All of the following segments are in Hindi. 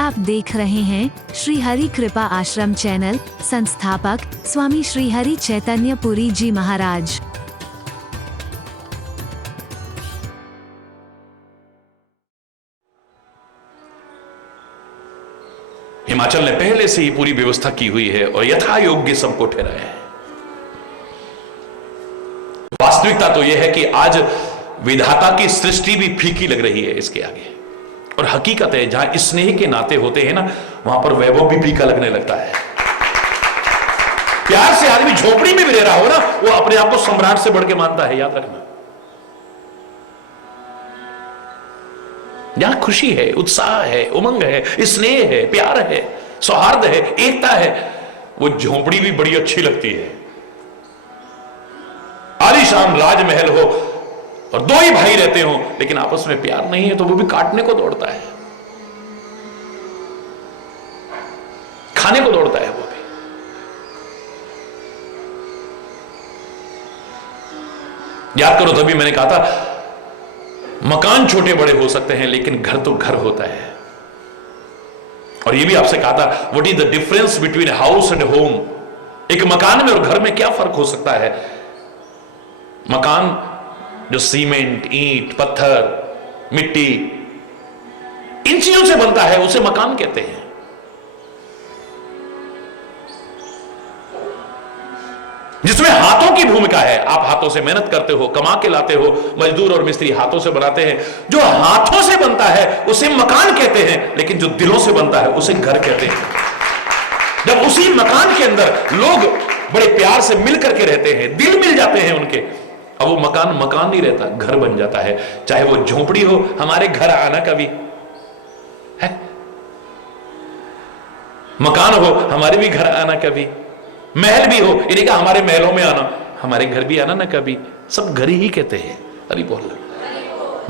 आप देख रहे हैं श्री हरि कृपा आश्रम चैनल। संस्थापक स्वामी श्री हरि चैतन्य पुरी जी महाराज। हिमाचल ने पहले से ही पूरी व्यवस्था की हुई है और यथा योग्य सबको ठहराया है। वास्तविकता तो यह है कि आज विधाता की सृष्टि भी फीकी लग रही है इसके आगे, और हकीकत है जहां स्नेह के नाते होते हैं ना, वहां पर वैभव भी फीका लगने लगता है। प्यार से आदमी झोपड़ी में भी रह रहा हो ना, वो अपने आप को सम्राट से बढ़ के मानता है, याद रखना। जहां खुशी है, उत्साह है, उमंग है, स्नेह है, प्यार है, सौहार्द है, एकता है, वो झोपड़ी भी बड़ी अच्छी लगती है। आलीशान राजमहल हो और दो ही भाई रहते हो लेकिन आपस में प्यार नहीं है तो वो भी काटने को दौड़ता है, खाने को दौड़ता है वो भी। याद करो, तभी मैंने कहा था मकान छोटे बड़े हो सकते हैं लेकिन घर तो घर होता है। और ये भी आपसे कहा था, what is the difference between house and home. एक मकान में और घर में क्या फर्क हो सकता है। मकान जो सीमेंट, ईंट, पत्थर, मिट्टी, इन चीजों से बनता है उसे मकान कहते हैं। जिसमें हाथों की भूमिका है, आप हाथों से मेहनत करते हो, कमा के लाते हो, मजदूर और मिस्त्री हाथों से बनाते हैं। जो हाथों से बनता है उसे मकान कहते हैं, लेकिन जो दिलों से बनता है उसे घर कहते हैं। जब उसी मकान के अंदर लोग बड़े प्यार से मिल करके रहते हैं, दिल मिल जाते हैं उनके, अब वो मकान मकान नहीं रहता, घर बन जाता है। चाहे वो झोपड़ी हो, हमारे घर आना कभी है, मकान हो हमारे भी घर आना कभी, महल भी हो, इन्हीं का हमारे महलों में आना, हमारे घर भी आना ना कभी, सब घर ही कहते हैं। अरे बोल,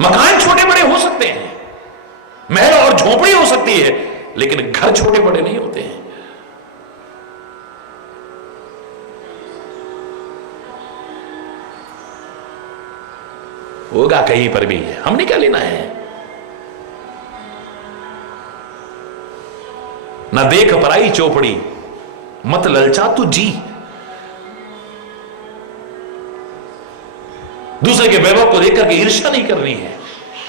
मकान छोटे बड़े हो सकते हैं, महल और झोपड़ी हो सकती है, लेकिन घर छोटे बड़े नहीं होते हैं। होगा कहीं पर भी, हमने क्या लेना है। ना देख पराई चौपड़ी, मत ललचा तू जी। दूसरे के वैभव को देख करके ईर्ष्या नहीं करनी है,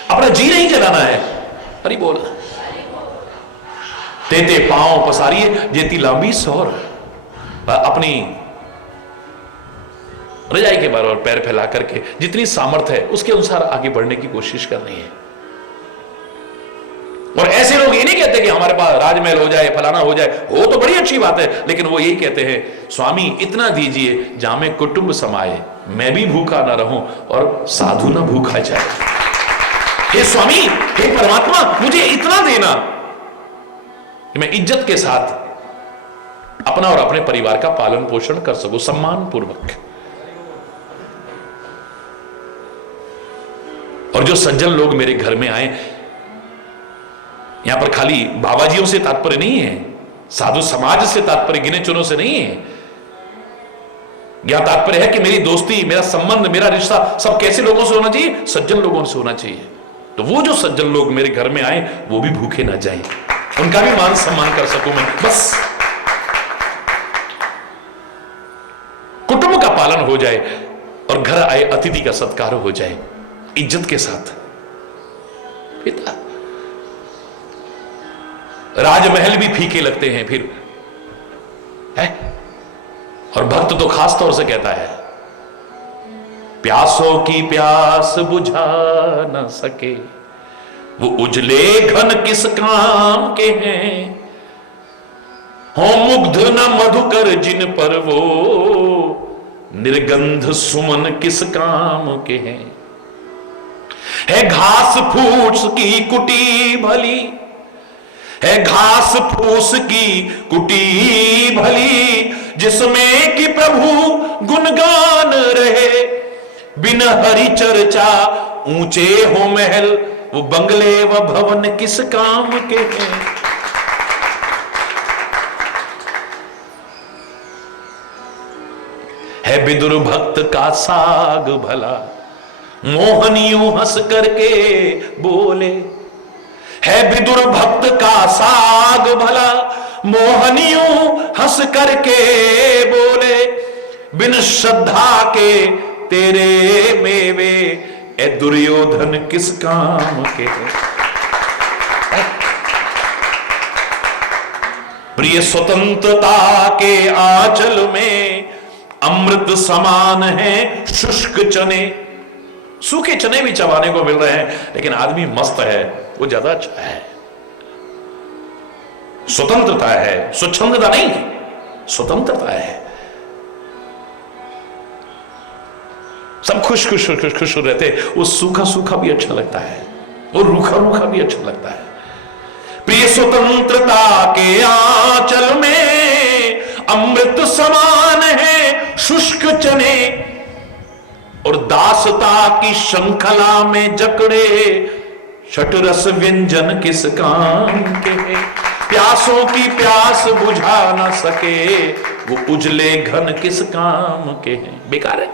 अपना जी नहीं जलाना है। अरे बोल, तेते पांव पसारिए जेती लांबी सौर। अपनी रजाई के बराबर पैर फैला करके जितनी सामर्थ्य है उसके अनुसार आगे बढ़ने की कोशिश करनी है। और ऐसे लोग ये नहीं कहते कि हमारे पास राजमहल हो जाए, फलाना हो जाए, हो तो बड़ी अच्छी बात है, लेकिन वो यही कहते हैं, स्वामी इतना दीजिए जहां में कुटुंब समाये, मैं भी भूखा ना रहूं और साधु ना भूखा जाए। हे स्वामी, हे परमात्मा, मुझे इतना देना कि मैं इज्जत के साथ अपना और अपने परिवार का पालन पोषण कर सकूं, सम्मान पूर्वक। और जो सज्जन लोग मेरे घर में आए, यहां पर खाली बाबाजियों से तात्पर्य नहीं है, साधु समाज से तात्पर्य गिने चुनों से नहीं है। यह तात्पर्य है कि मेरी दोस्ती, मेरा संबंध, मेरा रिश्ता सब कैसे लोगों से होना चाहिए, सज्जन लोगों से होना चाहिए। तो वो जो सज्जन लोग मेरे घर में आए वो भी भूखे ना जाएं, उनका भी मान सम्मान कर सकूं मैं। बस कुटुंब का पालन हो जाए और घर आए अतिथि का सत्कार हो जाए इज्जत के साथ। पिता, राजमहल भी फीके लगते हैं फिर है? और भक्त तो खास तौर से कहता है, प्यासों की प्यास बुझा न सके वो उजले घन किस काम के हैं, हो मुग्ध न मधुकर जिन पर वो निर्गंध सुमन किस काम के हैं। है घास फूस की कुटी भली, है घास फूस की कुटी भली, जिसमें कि प्रभु गुणगान रहे, बिन हरि चर्चा ऊंचे हो महल, वो बंगले व भवन किस काम के हैं। है विदुर भक्त का साग भला, मोहन यूं हंस करके बोले, है विदुर भक्त का साग भला, मोहनियों हंस करके बोले, बिन श्रद्धा के तेरे मेवे, ए दुर्योधन किस काम के। प्रिय स्वतंत्रता के आंचल में अमृत समान है शुष्क चने। सूखे चने भी चबाने को मिल रहे हैं, लेकिन आदमी मस्त है, वो ज्यादा अच्छा है। स्वतंत्रता है, स्वच्छंदता नहीं, स्वतंत्रता है। सब खुश खुश खुश खुश रहते, वो सूखा सूखा भी अच्छा लगता है, वो रूखा रूखा भी अच्छा लगता है। प्रिय स्वतंत्रता के आंचल में अमृत समान है शुष्क चने, और दासता की श्रृंखला में जकड़े शटरस व्यंजन किस काम के। प्यासों की प्यास बुझा ना सके, वो उजले घन किस काम के हैं। बेकार है।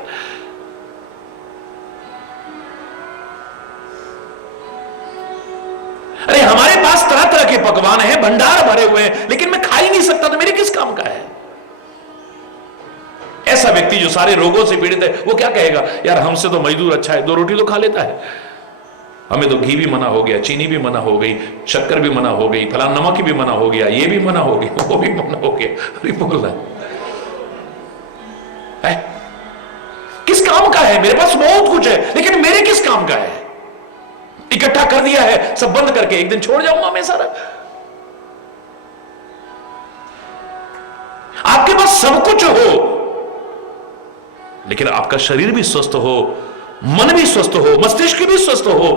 अरे हमारे पास तरह तरह के पकवान हैं, भंडार भरे हुए हैं, लेकिन मैं खा ही नहीं सकता, तो मेरे किस काम का है। ऐसा व्यक्ति जो सारे रोगों से पीड़ित है, वो क्या कहेगा, यार हमसे तो मजदूर अच्छा है, 2 रोटी तो खा लेता है, हमें तो घी भी मना हो गया, चीनी भी मना हो गई, शक्कर भी मना हो गई, फलां नमक भी मना हो गया, ये भी मना हो गया, वो भी मना हो गया। अरे बोल रहा है किस काम का है। मेरे पास बहुत कुछ है, लेकिन मेरे किस काम का है। इकट्ठा कर दिया है, सब बंद करके एक दिन छोड़ जाऊंगा मैं सारा। आपके पास सब कुछ हो, लेकिन आपका शरीर भी स्वस्थ हो, मन भी स्वस्थ हो, मस्तिष्क भी स्वस्थ हो,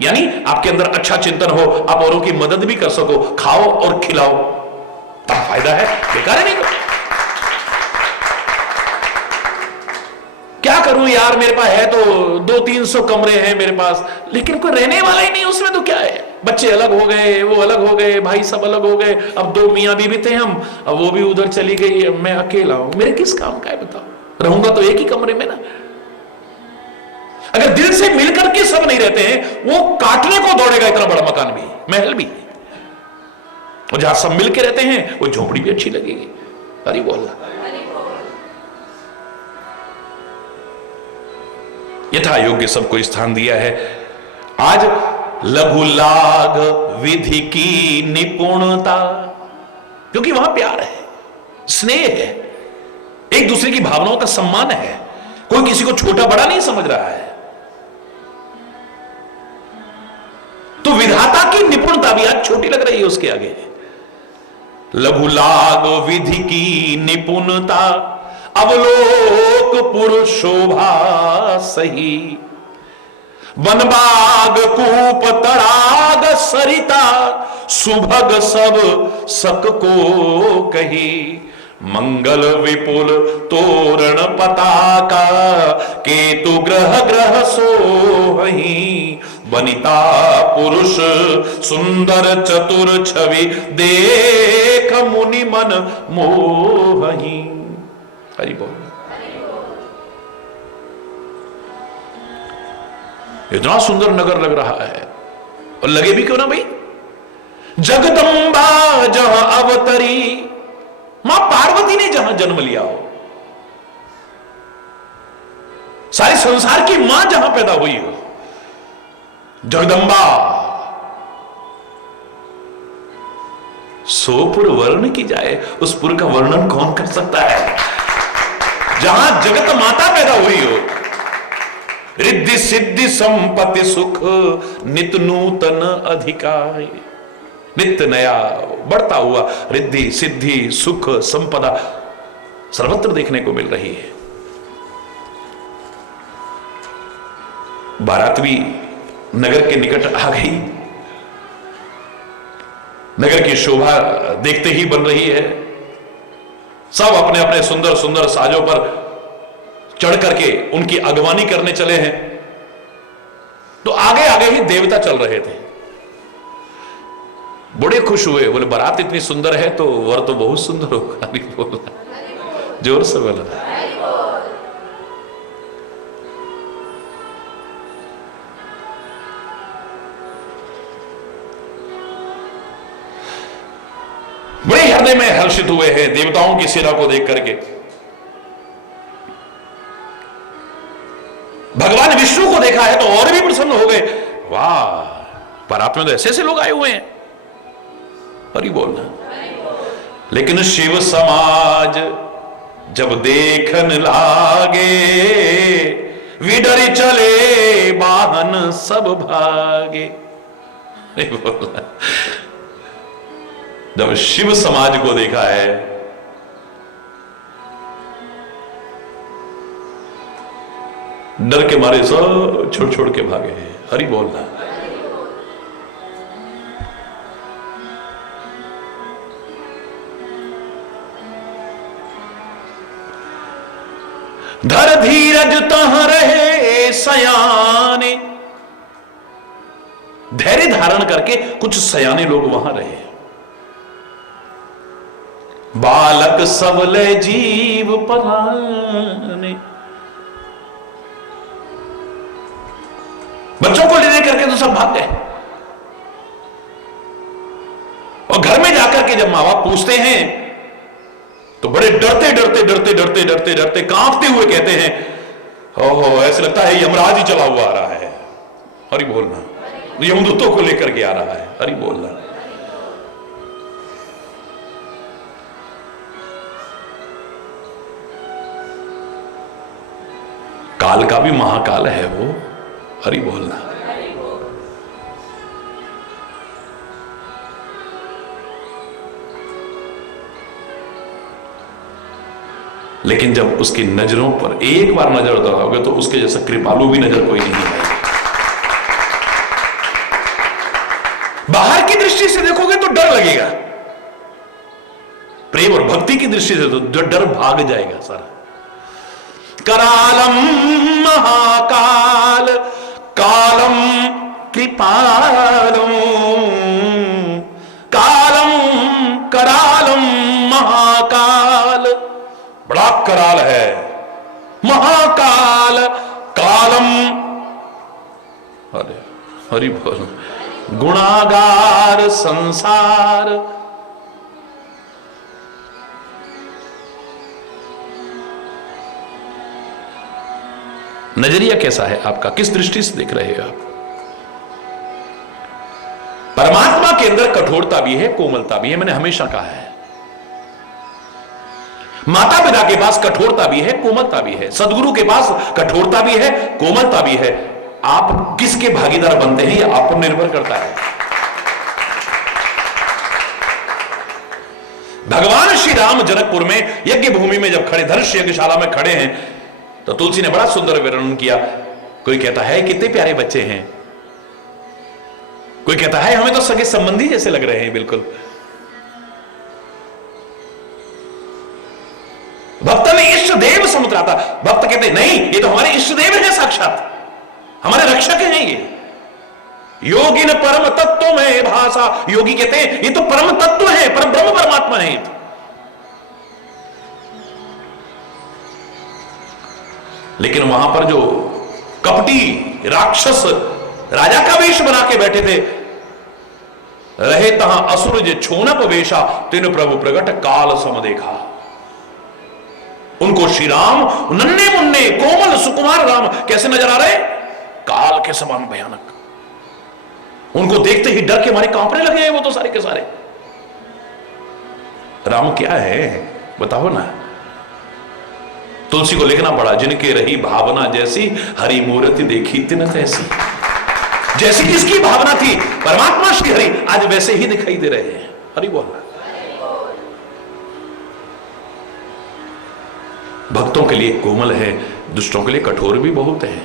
यानी आपके अंदर अच्छा चिंतन हो, आप औरों की मदद भी कर सको, खाओ और खिलाओ, तब फायदा है, बेकार है नहीं। क्या करूं यार, मेरे पास है तो 200-300 कमरे हैं मेरे पास, लेकिन कोई रहने वाला ही नहीं उसमें, तो क्या है। बच्चे अलग हो गए, वो अलग हो गए, भाई सब अलग हो गए, अब 2 मियां बीवी थे हम, अब वो भी उधर चली गई, मैं अकेला हूं, मेरे किस काम का है बताओ। रहूंगा तो एक ही कमरे में ना। अगर दिल से मिलकर के सब नहीं रहते हैं, वो काटने को दौड़ेगा इतना बड़ा मकान भी, महल भी। और जहां सब मिल के रहते हैं, वो झोपड़ी भी अच्छी लगेगी। अरे बोलना यथा योग्य सबको स्थान दिया है। आज लघु लाग विधि की निपुणता, क्योंकि वहां प्यार है, स्नेह है, एक दूसरे की भावनाओं का सम्मान है, कोई किसी को छोटा बड़ा नहीं समझ रहा है। तो विधाता की निपुणता भी आज छोटी लग रही है उसके आगे। लघु लाग विधि की निपुणता, अवलोक पुर शोभा सही, बनबाग कूप तड़ाग सरिता, सुभग सब सक को कही, मंगल विपुल तोरण पताका, केतु ग्रह ग्रह सोहही, वनिता पुरुष सुंदर चतुर छवि, देख मुनि मन मोहही। हरि बोल। इतना सुंदर नगर लग रहा है, और लगे भी क्यों ना भाई। जगदम्बा जहां अवतरी, मां पार्वती ने जहां जन्म लिया हो, सारे संसार की मां जहां पैदा हुई हो, जगदम्बा, सोपुर वर्ण की जाए, उस पुर का वर्णन कौन कर सकता है। जहां जगत माता पैदा हुई हो, रिद्धि सिद्धि संपत्ति सुख, नित नूतन अधिकार, नित्य नया बढ़ता हुआ रिद्धि सिद्धि सुख संपदा सर्वत्र देखने को मिल रही है। बारात भी नगर के निकट आ गई, नगर की शोभा देखते ही बन रही है। सब अपने अपने सुंदर सुंदर साजों पर चढ़ करके उनकी अगवानी करने चले हैं। तो आगे आगे ही देवता चल रहे थे। बड़े खुश हुए, बोले बारात इतनी सुंदर है तो वर तो बहुत सुंदर होगा। बोला जोर से बोला। बड़े हृदय में हर्षित हुए हैं देवताओं की सेना को देख करके। भगवान विष्णु को देखा है तो और भी प्रसन्न हो गए। वाह, बारात में तो ऐसे ऐसे लोग आए हुए हैं। हरि बोलना। लेकिन शिव समाज जब देखन लागे, विडर चले वाहन सब भागे। बोलना। जब शिव समाज को देखा है, डर के मारे सब छोड़ छोड़ के भागे हैं। हरि बोलना। धर धीरज तह रहे सयाने, धैर्य धारण करके कुछ सयाने लोग वहां रहे। बालक सबले जीव पराने, बच्चों को लेने करके तो सब भाग गए। और घर में जाकर के जब माँ बाप पूछते हैं तो बड़े डरते डरते डरते डरते डरते डरते कांपते हुए कहते हैं, ओहो ऐसे लगता है यमराज ही चला हुआ आ रहा है। हरि बोलना। यमदूतों को लेकर के आ रहा है। हरि बोलना। काल का भी महाकाल है वो। हरि बोलना। लेकिन जब उसकी नजरों पर एक बार नजर दौड़ाओगे तो उसके जैसा कृपालु भी नजर कोई नहीं है। बाहर की दृष्टि से देखोगे तो डर लगेगा, प्रेम और भक्ति की दृष्टि से तो डर भाग जाएगा सारा। करालम महाकाल कालम कृपालम, कालम करालम महाकाल। बड़ा कराल है, महाकाल कालम। अरे हरि बोल। गुणागार संसार, नजरिया कैसा है आपका? किस दृष्टि से देख रहे हो आप? परमात्मा के अंदर कठोरता भी है, कोमलता भी है। मैंने हमेशा कहा है, माता पिता के पास कठोरता भी है, कोमलता भी है। सदगुरु के पास कठोरता भी है, कोमलता भी है। आप किसके भागीदार बनते हैं यह आप पर निर्भर करता है। भगवान श्री राम जनकपुर में यज्ञ भूमि में जब खड़े, धनुष यज्ञशाला में खड़े हैं, तो तुलसी ने बड़ा सुंदर वर्णन किया। कोई कहता है कितने प्यारे बच्चे हैं, कोई कहता है हमें तो सगे संबंधी जैसे लग रहे हैं बिल्कुल। भक्त ने इष्ट देव समुद्रा था। भक्त कहते नहीं, ये तो हमारे इष्ट देव है, साक्षात हमारे रक्षक हैं ये। योगी ने परम तत्व में भाषा, योगी कहते हैं ये तो परम तत्व है, परम ब्रह्म परमात्मा है। लेकिन वहां पर जो कपटी राक्षस राजा का वेश बना के बैठे थे, रहे तहां असुर जे छोनप वेशा, तीन प्रभु प्रगट काल सम देखा। उनको श्री राम नन्हे मुन्ने कोमल सुकुमार राम कैसे नजर आ रहे? काल के समान भयानक। उनको देखते ही डर के मारे कांपने लगे हैं वो तो सारे के सारे। राम क्या है बताओ ना। तुलसी को लिखना पड़ा, जिनके रही भावना जैसी, हरि मूर्ति देखी तिन तैसी। जैसी किसकी भावना थी परमात्मा श्री हरि, आज वैसे ही दिखाई दे रहे हैं। हरि बोलना। भक्तों के लिए कोमल है, दुष्टों के लिए कठोर भी बहुत है।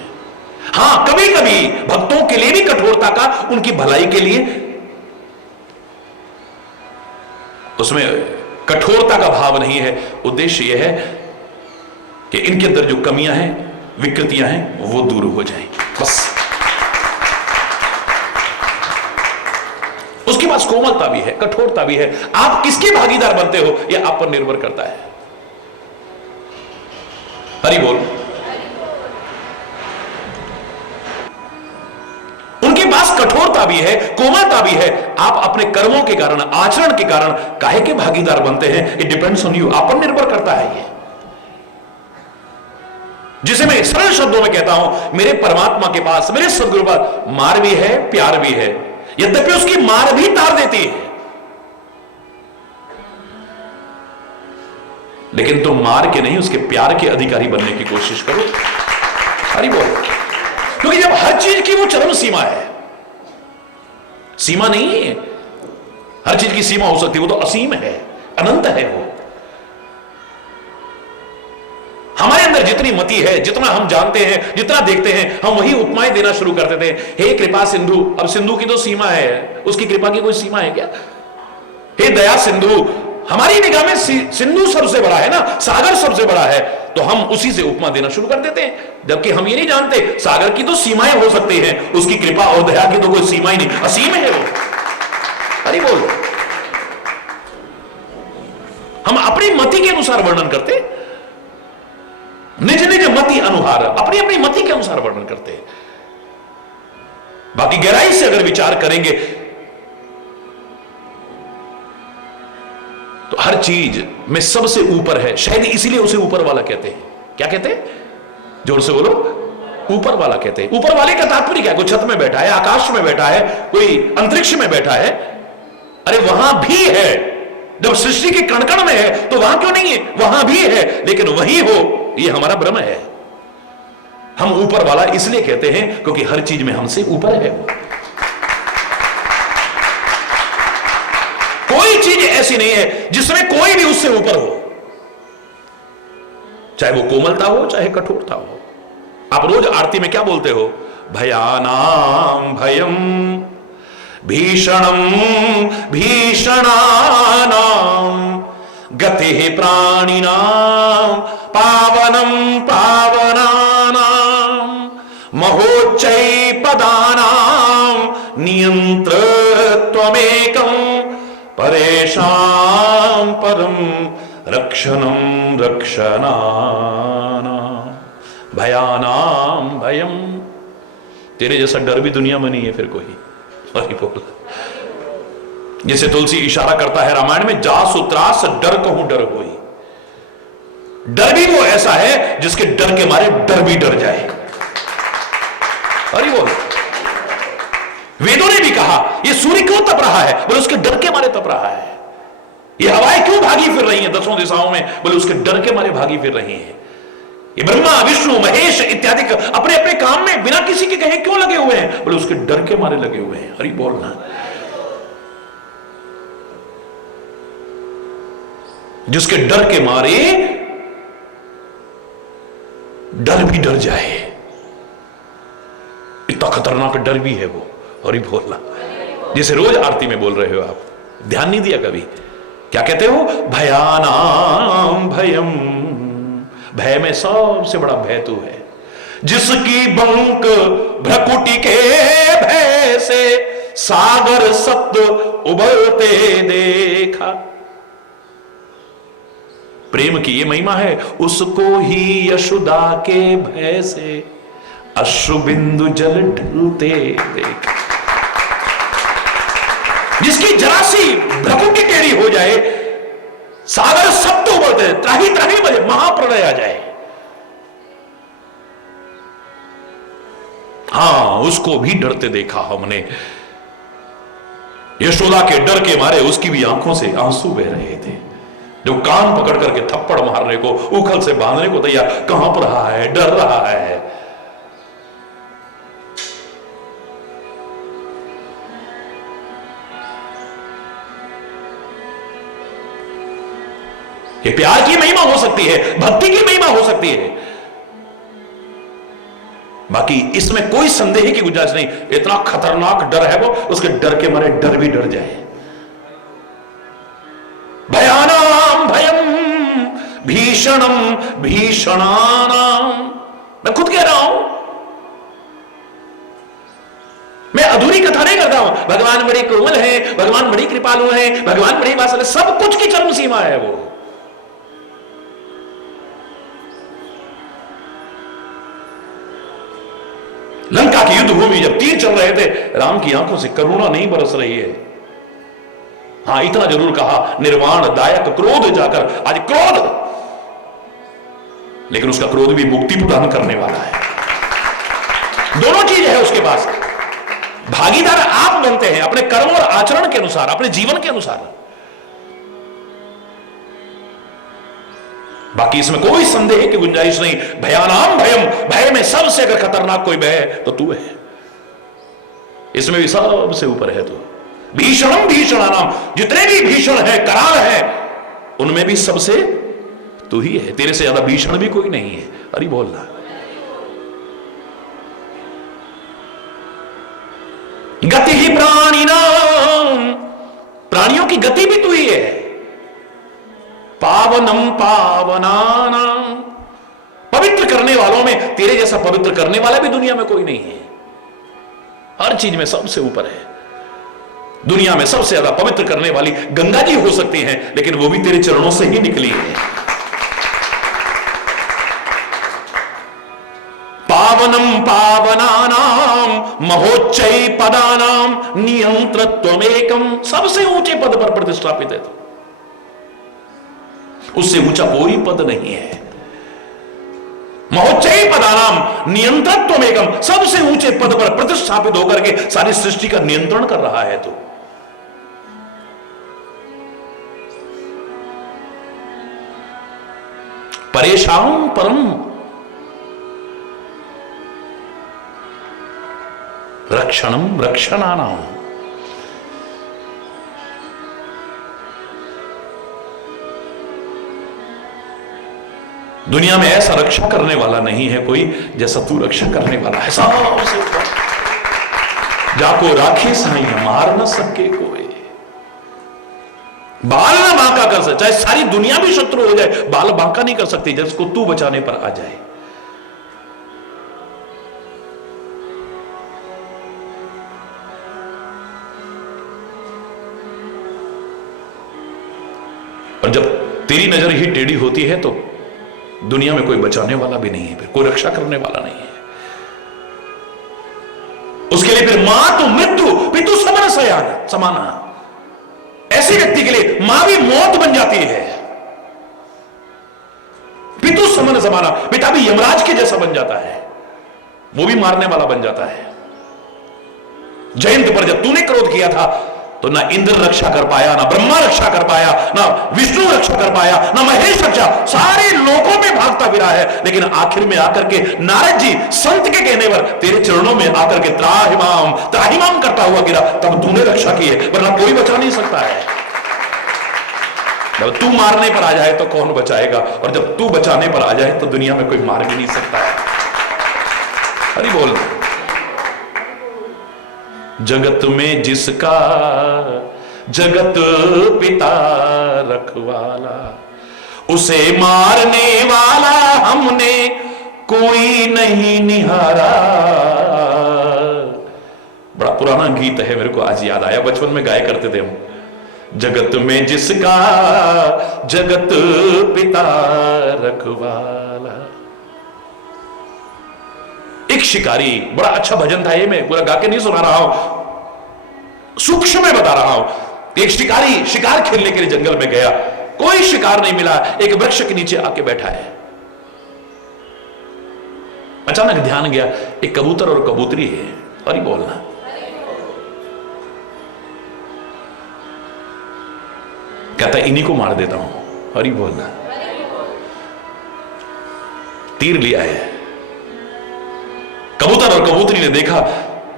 हां, कभी कभी भक्तों के लिए भी कठोरता का, उनकी भलाई के लिए उसमें कठोरता का भाव नहीं है। उद्देश्य यह है कि इनके अंदर जो कमियां हैं, विकृतियां हैं, वो दूर हो जाएं, बस। उसके पास कोमलता भी है, कठोरता भी है। आप किसके भागीदार बनते हो यह आप पर निर्भर करता है। हरि बोल। उनके पास कठोरता भी है, कोमलता भी है। आप अपने कर्मों के कारण, आचरण के कारण काहे के भागीदार बनते हैं, इट डिपेंड्स ऑन यू, आप पर निर्भर करता है ये। जिसे मैं सरल शब्दों में कहता हूं, मेरे परमात्मा के पास, मेरे सदगुरु पास मार भी है, प्यार भी है, यद्यपि उसकी मार भी तार देती है, लेकिन तुम मार के नहीं, उसके प्यार के अधिकारी बनने की कोशिश करो। हरि बोल। क्योंकि जब हर चीज की वो चरम सीमा है, सीमा नहीं है, हर चीज की सीमा हो सकती है, वो तो असीम है, अनंत है वो। हमारे अंदर जितनी मति है, जितना हम जानते हैं, जितना देखते हैं, हम वही उपमाएं देना शुरू करते थे। हे कृपा सिंधु, अब सिंधु की तो सीमा है, उसकी कृपा की कोई सीमा है क्या? हे दया सिंधु, हमारी निगाह में सिंधु सबसे बड़ा है ना, सागर सबसे बड़ा है, तो हम उसी से उपमा देना शुरू कर देते हैं, जबकि हम ये नहीं जानते सागर की तो सीमाएं हो सकती हैं, उसकी कृपा और दया की तो कोई सीमा ही नहीं, असीम है वो। अरे बोल, हम अपनी मति के अनुसार वर्णन करते, निज निज मति अनुहार, अपनी अपनी मति के अनुसार वर्णन करते हैं। बाकी गहराई से अगर विचार करेंगे तो हर चीज में सबसे ऊपर है, शायद इसीलिए उसे ऊपर वाला कहते हैं। क्या कहते हैं? जोर से बोलो। ऊपर वाला कहते हैं। ऊपर वाले का तात्पर्य क्या? कोई छत में बैठा है, आकाश में बैठा है, कोई अंतरिक्ष में बैठा है, अरे वहां भी है। जब सृष्टि के कण कण में है तो वहां क्यों नहीं है? वहां भी है, लेकिन वही हो, ये हमारा भ्रम है। हम ऊपर वाला इसलिए कहते हैं क्योंकि हर चीज में हमसे ऊपर है। कोई चीज ऐसी नहीं है जिसमें कोई भी उससे ऊपर हो, चाहे वो कोमलता हो, चाहे कठोरता हो। आप रोज आरती में क्या बोलते हो? भयानाम भयम भीषणम भीषणानाम गति प्राणिनाम पावनम पावनानाम महोच्चै पदानाम नियंत्रत्वमेकं परेशान परम रक्षणम रक्षणानाम भयानाम भयम। तेरे जैसा डर भी दुनिया में नहीं है फिर कोई। अरे बोल, जैसे तुलसी इशारा करता है रामायण में, जास उत्रास डर कहूं डर होई। डर भी वो ऐसा है जिसके डर के मारे डर भी डर जाए। अरे बोल, वेदों ने भी कहा ये सूर्य क्यों तप रहा है? बोले उसके डर के मारे तप रहा है। ये हवाएं क्यों भागी फिर रही हैं दसों दिशाओं में? बोले उसके डर के मारे भागी फिर रही हैं। ये ब्रह्मा विष्णु महेश इत्यादि अपने अपने काम में बिना किसी के कहे क्यों लगे हुए हैं? बोले उसके डर के मारे लगे हुए हैं। अरे बोलना, जिसके डर के मारे डर भी डर जाए, इतना खतरनाक डर भी है वो। और ही बोलना, जैसे रोज आरती में बोल रहे हो आप, ध्यान नहीं दिया कभी? क्या कहते हो? भयानाम भयम, भय में सबसे बड़ा भय तू है, जिसकी बंक भ्रकुटी के भय से सागर सप्त उबलते देखा। प्रेम की ये महिमा है, उसको ही यशोदा के भय से अश्रुबिंदु जल ढलते देखा। जिसकी जरा सी भ्रकुटी टेढ़ी हो जाए, सागर सब तो उबलते, त्राही त्राही बजे, महाप्रलय आ जाए। हां, उसको भी डरते देखा हमने। यशोदा के डर के मारे उसकी भी आंखों से आंसू बह रहे थे। जो कान पकड़ करके थप्पड़ मारने को, उखल से बांधने को तैयार, कांप रहा है, डर रहा है। ये प्यार की महिमा हो सकती है, भक्ति की महिमा हो सकती है, बाकी इसमें कोई संदेह की गुंजाइश नहीं। इतना खतरनाक डर है वो, उसके डर के मारे डर भी डर जाए। भयानाम भयम भीषणम भीषणानाम। मैं खुद कह रहा हूं, मैं अधूरी कथा नहीं करता हूं। भगवान बड़े कोमल है, भगवान बड़ी कृपालु है, भगवान बड़ी वात्सल्य, सब कुछ की चरम सीमा है वो। लंका की युद्ध भूमि जब तीर चल रहे थे, राम की आंखों से करुणा नहीं बरस रही है। हां, इतना जरूर कहा, निर्वाण दायक क्रोध जाकर, आज क्रोध, लेकिन उसका क्रोध भी मुक्ति प्रदान करने वाला है। दोनों चीज है उसके पास। भागीदार आप बनते हैं अपने कर्म और आचरण के अनुसार, अपने जीवन के अनुसार। बाकी इसमें कोई संदेह की गुंजाइश नहीं। भयानाम भयम, भय में सबसे अगर खतरनाक कोई भय है तो तू है। इसमें भी सबसे ऊपर है तू। भीषणम भीषणानाम, जितने भी भीषण है, कराल है, उनमें भी सबसे तू ही है। तेरे से ज्यादा भीषण भी कोई नहीं है। अरे बोलना। गति ही प्राणी नाम, प्राणियों की गति भी तू ही है। पावनम पावनानाम, पवित्र करने वालों में तेरे जैसा पवित्र करने वाला भी दुनिया में कोई नहीं है। हर चीज में सबसे ऊपर है। दुनिया में सबसे ज्यादा पवित्र करने वाली गंगा जी हो सकती हैं, लेकिन वो भी तेरे चरणों से ही निकली है। पावनम पावनानाम महोच्चय पदानाम नियंत्रत्वमेकम, सबसे ऊंचे पद पर प्रतिष्ठापित है। उससे ऊंचा कोई पद नहीं है। महोच्चय पदानाम नियंत्रत्वमेकम, सबसे ऊंचे पद पर प्रतिष्ठापित होकर के सारी सृष्टि का नियंत्रण कर रहा है। तो परेशान परम रक्षणम रक्षणानाम, दुनिया में ऐसा रक्षा करने वाला नहीं है कोई जैसा तू रक्षा करने वाला है। सबसे ऊपर जाको राखी साई मार न सके कोई, बाल ना बांका कर सकता, चाहे सारी दुनिया भी शत्रु हो जाए, बाल बांका नहीं कर सकती जिसको तू बचाने पर आ जाए। और जब तेरी नजर ही टेढ़ी होती है तो दुनिया में कोई बचाने वाला भी नहीं है, फिर कोई रक्षा करने वाला नहीं है। उसके लिए फिर मां तो मृत्यु, पितु समन समाना, ऐसे व्यक्ति के लिए मां भी मौत बन जाती है। पितु समन समाना, पिता भी यमराज के जैसा बन जाता है, वो भी मारने वाला बन जाता है। जयंत पर जब तूने क्रोध किया था तो ना इंद्र रक्षा कर पाया, ना ब्रह्मा रक्षा कर पाया, ना विष्णु रक्षा कर पाया, ना महेश रक्षा, सारे लोगों में भागता फिरा है। लेकिन आखिर में आकर के नारद जी संत के कहने पर तेरे चरणों में आकर के त्राहिमाम त्राहिमाम करता हुआ गिरा, तब तूने रक्षा की है, वरना कोई बचा नहीं सकता है। जब तू मारने पर आ जाए तो कौन बचाएगा, और जब तू बचाने पर आ जाए तो दुनिया में कोई मार भी नहीं सकता है। हरि बोल। जगत में जिसका जगत पिता रखवाला, उसे मारने वाला हमने कोई नहीं निहारा। बड़ा पुराना गीत है, मेरे को आज याद आया, बचपन में गाया करते थे हम। जगत में जिसका जगत पिता रखवाला। एक शिकारी, बड़ा अच्छा भजन था ये, मैं पूरा गा के नहीं सुना रहा हूं, सूक्ष्म में बता रहा हूं। एक शिकारी शिकार खेलने के लिए जंगल में गया, कोई शिकार नहीं मिला, एक वृक्ष के नीचे आके बैठा है। अचानक ध्यान गया, एक कबूतर और कबूतरी है। अरे बोलना। कहता इन्हीं को मार देता हूं। हरि बोलना। तीर लिया है। कबूतर और कबूतरी ने देखा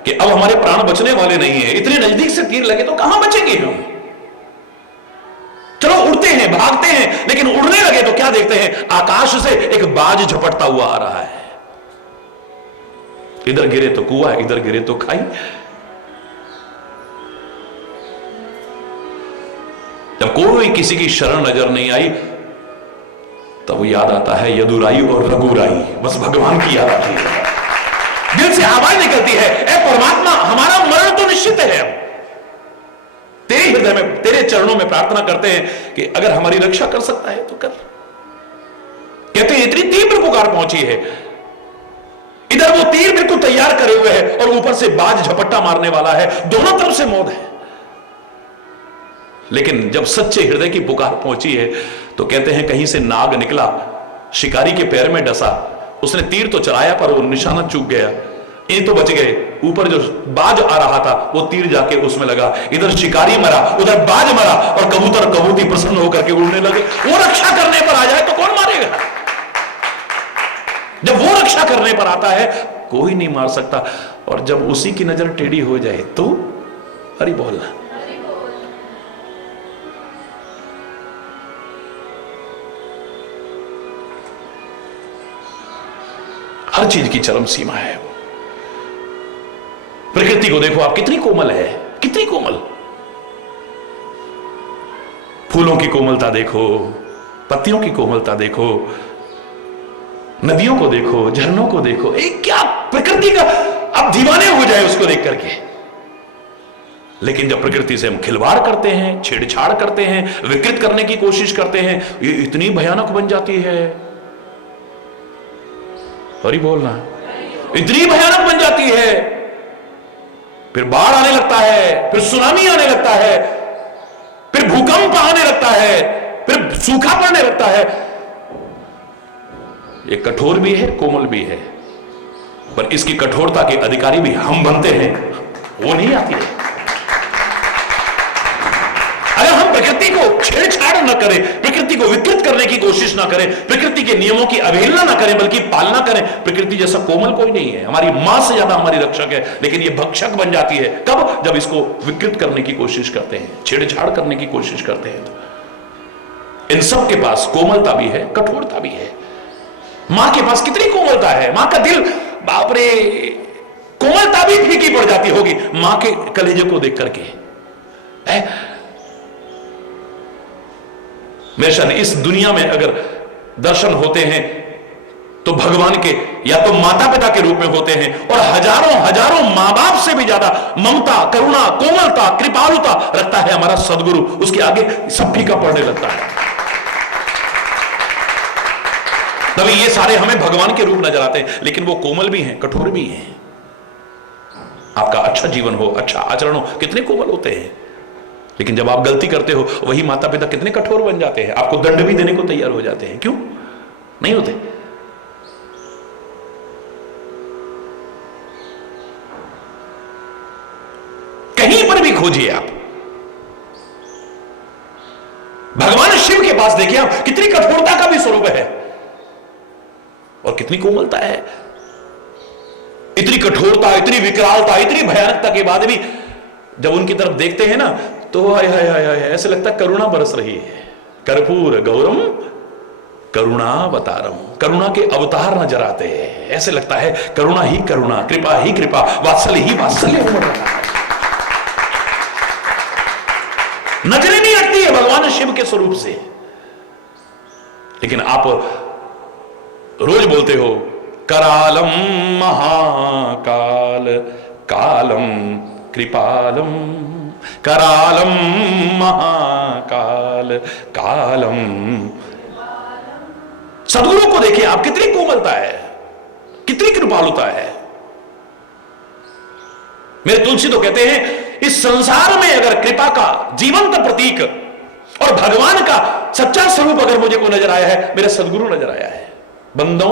कि अब हमारे प्राण बचने वाले नहीं है, इतने नजदीक से तीर लगे तो कहां बचेंगे हम। चलो उड़ते हैं, भागते हैं, लेकिन उड़ने लगे तो क्या देखते हैं, आकाश से एक बाज झपटता हुआ आ रहा है। इधर गिरे तो कुआं, इधर गिरे तो खाई। जब कोई किसी की शरण नजर नहीं आई तब वो याद आता है यदुराई और रघुराई, बस भगवान की याद आती है। दिल से आवाज निकलती है, ए परमात्मा, हमारा मरण तो निश्चित है। तेरे हृदय में, तेरे चरणों में प्रार्थना करते हैं कि अगर हमारी रक्षा कर सकता है तो कर। कहते हैं इतनी तीव्र पुकार पहुंची है, इधर वो तीर बिल्कुल तैयार करे हुए है और ऊपर से बाज झपट्टा मारने वाला है, दोनों तरफ से मौत है। लेकिन जब सच्चे हृदय की पुकार पहुंची है तो कहते हैं कहीं से नाग निकला, शिकारी के पैर में डसा, उसने तीर तो चलाया पर वो निशाना चूक गया, ये तो बच गए, ऊपर जो बाज आ रहा था वो तीर जाके उसमें लगा, इधर शिकारी मरा उधर बाज मरा और कबूतर कबूती प्रसन्न होकर के उड़ने लगे। वो रक्षा करने पर आ जाए तो कौन मारेगा? जब वो रक्षा करने पर आता है कोई नहीं मार सकता, और जब उसी की नजर टेढ़ी हो जाए तो हरि बोलना। हर चीज की चरम सीमा है। प्रकृति को देखो आप, कितनी कोमल है, कितनी कोमल। फूलों की कोमलता देखो, पत्तियों की कोमलता देखो, नदियों को देखो, झरनों को देखो, एक क्या प्रकृति का, आप दीवाने हो जाए उसको देख करके। लेकिन जब प्रकृति से हम खिलवाड़ करते हैं, छेड़छाड़ करते हैं, विकृत करने की कोशिश करते हैं, ये इतनी भयानक बन जाती है, हरि बोलना, इतनी भयानक बन जाती है। फिर बाढ़ आने लगता है, फिर सुनामी आने लगता है, फिर भूकंप आने लगता है, फिर सूखा पड़ने लगता है। ये कठोर भी है, कोमल भी है, पर इसकी कठोरता के अधिकारी भी हम बनते हैं, वो नहीं आती है। अगर हम प्रकृति को छेड़छाड़ न करें, प्रकृति को विकृत करने की कोशिश ना करें, प्रकृति के नियमों की अवहेलना ना करें बल्कि पालना करें, प्रकृति जैसा कोमल कोई नहीं है। हमारी मां से ज्यादा हमारी रक्षक है, लेकिन ये भक्षक बन जाती है। कब? जब इसको विकृत करने की कोशिश करते हैं, छेड़छाड़ करने की कोशिश करते हैं। तो इन सब के पास कोमलता भी है, कठोरता भी है। मां के पास कितनी कोमलता है, मां का दिल, बाप रे, कोमलता भी फीकी पड़ जाती होगी मां के कलेजे को देख करके। मेरे इस दुनिया में अगर दर्शन होते हैं तो भगवान के या तो माता पिता के रूप में होते हैं, और हजारों हजारों मां बाप से भी ज्यादा ममता, करुणा, कोमलता, कृपालुता रखता है हमारा सदगुरु। उसके आगे सब फीका पड़ने लगता है। तभी ये सारे हमें भगवान के रूप नजर आते हैं, लेकिन वो कोमल भी हैं, कठोर भी हैं। आपका अच्छा जीवन हो, अच्छा आचरण हो, कितने कोमल होते हैं। लेकिन जब आप गलती करते हो, वही माता पिता कितने कठोर बन जाते हैं, आपको दंड भी देने को तैयार हो जाते हैं। क्यों नहीं होते? कहीं पर भी खोजिए आप, भगवान शिव के पास देखिए आप, कितनी कठोरता का भी स्वरूप है और कितनी कोमलता है। इतनी कठोरता, इतनी विकरालता, इतनी भयानकता के बाद भी जब उनकी तरफ देखते हैं ना, तो हाय हाय हाय हाय, ऐसे लगता है करुणा बरस रही है। कर्पूर गौरम करुणावतारम, करुणा के अवतार नजर आते हैं। ऐसे लगता है करुणा ही करुणा, कृपा ही कृपा, वात्सल्य ही वात्सल्य हो रहा है। नजरें नहीं हटती है भगवान शिव के स्वरूप से। लेकिन आप रोज बोलते हो करालम महाकाल कालम कृपालम, करालम महाकाल कालम। सदगुरु को देखिए आप, कितनी कोमलता है, कितनी कृपालुता है। मेरे तुलसी तो कहते हैं इस संसार में अगर कृपा का जीवंत प्रतीक और भगवान का सच्चा स्वरूप अगर मुझे को नजर आया है, मेरा सदगुरु नजर आया है। बंदो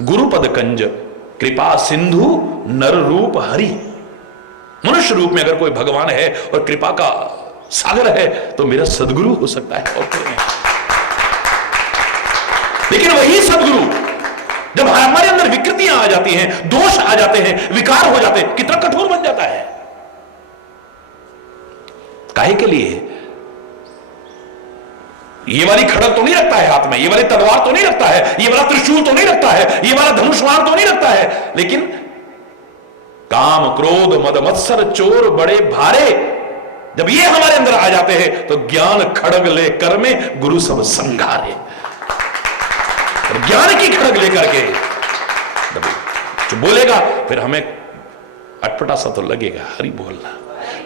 गुरुपद कंज कृपा सिंधु नर रूप हरि। मनुष्य रूप में अगर कोई भगवान है और कृपा का सागर है तो मेरा सदगुरु हो सकता है और कोई नहीं। लेकिन वही सदगुरु जब हमारे अंदर विकृतियां आ जाती हैं, दोष आ जाते हैं, विकार हो जाते हैं, कितना कठोर बन जाता है। काहे के लिए? ये वाली खड़ग तो नहीं रखता है हाथ में, ये वाली तलवार तो नहीं रखता है, ये वाला त्रिशूल तो नहीं रखता है, ये वाला धनुष्वाण तो नहीं रखता है, लेकिन काम क्रोध मद मत्सर चोर बड़े भारे जब ये हमारे अंदर आ जाते हैं तो ज्ञान खड़ग ले कर में गुरु सब संघारे। और ज्ञान की खड़ग लेकर के जो बोलेगा फिर हमें अटपटा सा तो लगेगा, हरि बोलना।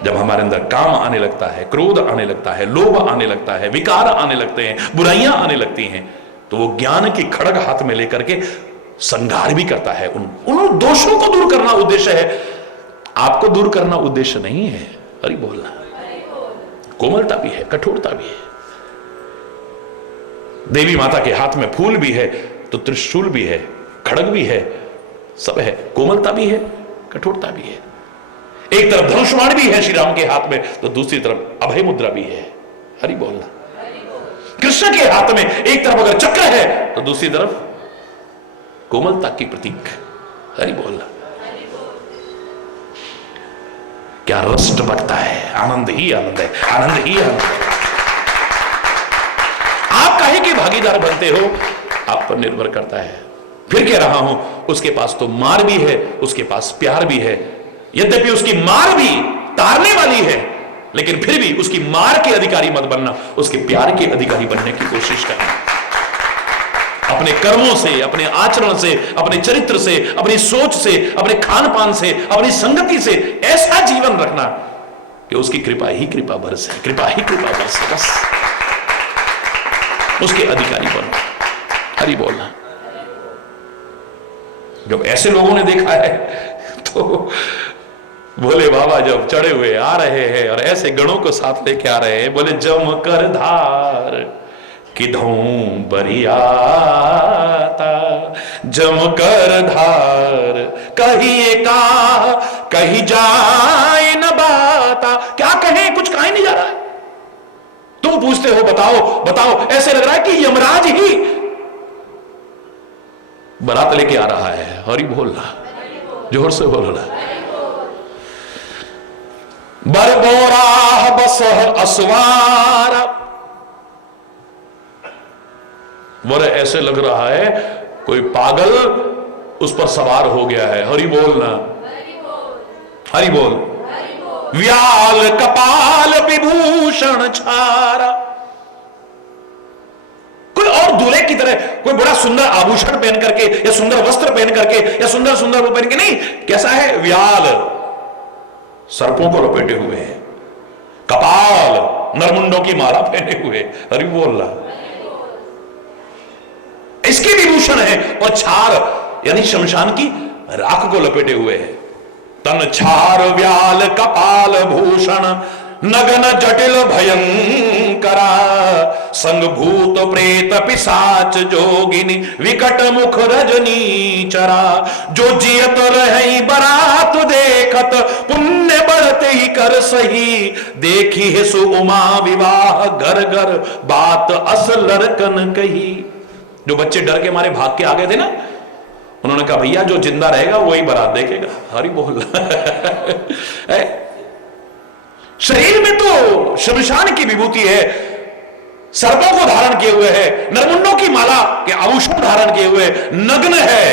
जब हमारे अंदर काम आने लगता है, क्रोध आने लगता है, लोभ आने लगता है, विकार आने लगते हैं, बुराइयां आने लगती हैं, तो वो ज्ञान की खड़ग हाथ में लेकर के संघार भी करता है। उन दोषों को दूर करना उद्देश्य है, आपको दूर करना उद्देश्य नहीं है। हरि बोलना। कोमलता भी है, कठोरता भी है। देवी माता के हाथ में फूल भी है तो त्रिशूल भी है, खड़ग भी है, सब है। कोमलता भी है, कठोरता भी है। एक तरफ धनुष्वाण भी है श्री राम के हाथ में, तो दूसरी तरफ अभय मुद्रा भी है। हरि बोलना। कृष्ण के हाथ में एक तरफ अगर चक्र है तो दूसरी तरफ कोमलता की प्रतीक। हरि बोलना। क्या रस्ट बकता है, आनंद ही आनंद है, आनंद ही आनंद है। आप काहे के भागीदार बनते हो, आप पर निर्भर करता है। फिर कह रहा हूं, उसके पास तो मार भी है, उसके पास प्यार भी है। यद्यपि उसकी मार भी तारने वाली है, लेकिन फिर भी उसकी मार के अधिकारी मत बनना, उसके प्यार के अधिकारी बनने की कोशिश करना। अपने कर्मों से, अपने आचरण से, अपने चरित्र से, अपनी सोच से, अपने खान पान से, अपनी संगति से ऐसा जीवन रखना कि उसकी कृपा ही कृपा बरसे, कृपा ही कृपा बरसे। बस उसके अधिकारी बनो। हरि बोलना। जब ऐसे लोगों ने देखा है तो बोले बाबा जब चढ़े हुए आ रहे हैं और ऐसे गणों को साथ लेके आ रहे हैं, बोले जम कर धार किधों बरियाता, जम कर धार कहिए का कही जाए न बाता। क्या कहें, कुछ कहा ही नहीं जा रहा है। तुम पूछते हो बताओ बताओ, ऐसे लग रहा है कि यमराज ही बारात लेके आ रहा है। हरि बोलना, जोर से बोलना। बरबोरा बस असवार, बोले ऐसे लग रहा है कोई पागल उस पर सवार हो गया है। हरि बोलना, हरि बोल। व्याल कपाल विभूषण छारा, कोई और दूल्हे की तरह कोई बड़ा सुंदर आभूषण पहन करके या सुंदर वस्त्र पहन करके या सुंदर सुंदर वो पहन के नहीं। कैसा है? व्याल, सर्पों को लपेटे हुए हैं। कपाल, नरमुंडों की माला पहने हुए। हरि बोलना। इसके विभूषण है। और छार यानी शमशान की राख को लपेटे हुए है। तन छार व्याल कपाल भूषण, नगन जटिल भयंकरा, संग भूत प्रेत पिशाच जोगिनी, विकट मुख रजनी चरा। जो जियत रही बरात देखत, पुण्य बढ़ते ही कर सही, देखी है सु उमा विवाह घर घर, बात अस लड़कन कही। जो बच्चे डर के मारे भाग के आ गए थे ना, उन्होंने कहा भैया जो जिंदा रहेगा वही बारात देखेगा। हरि बोल। शरीर में तो शमशान की विभूति है, सर्पों को धारण किए हुए है, नरमुंडों की माला के आभूषण धारण किए हुए, नग्न है,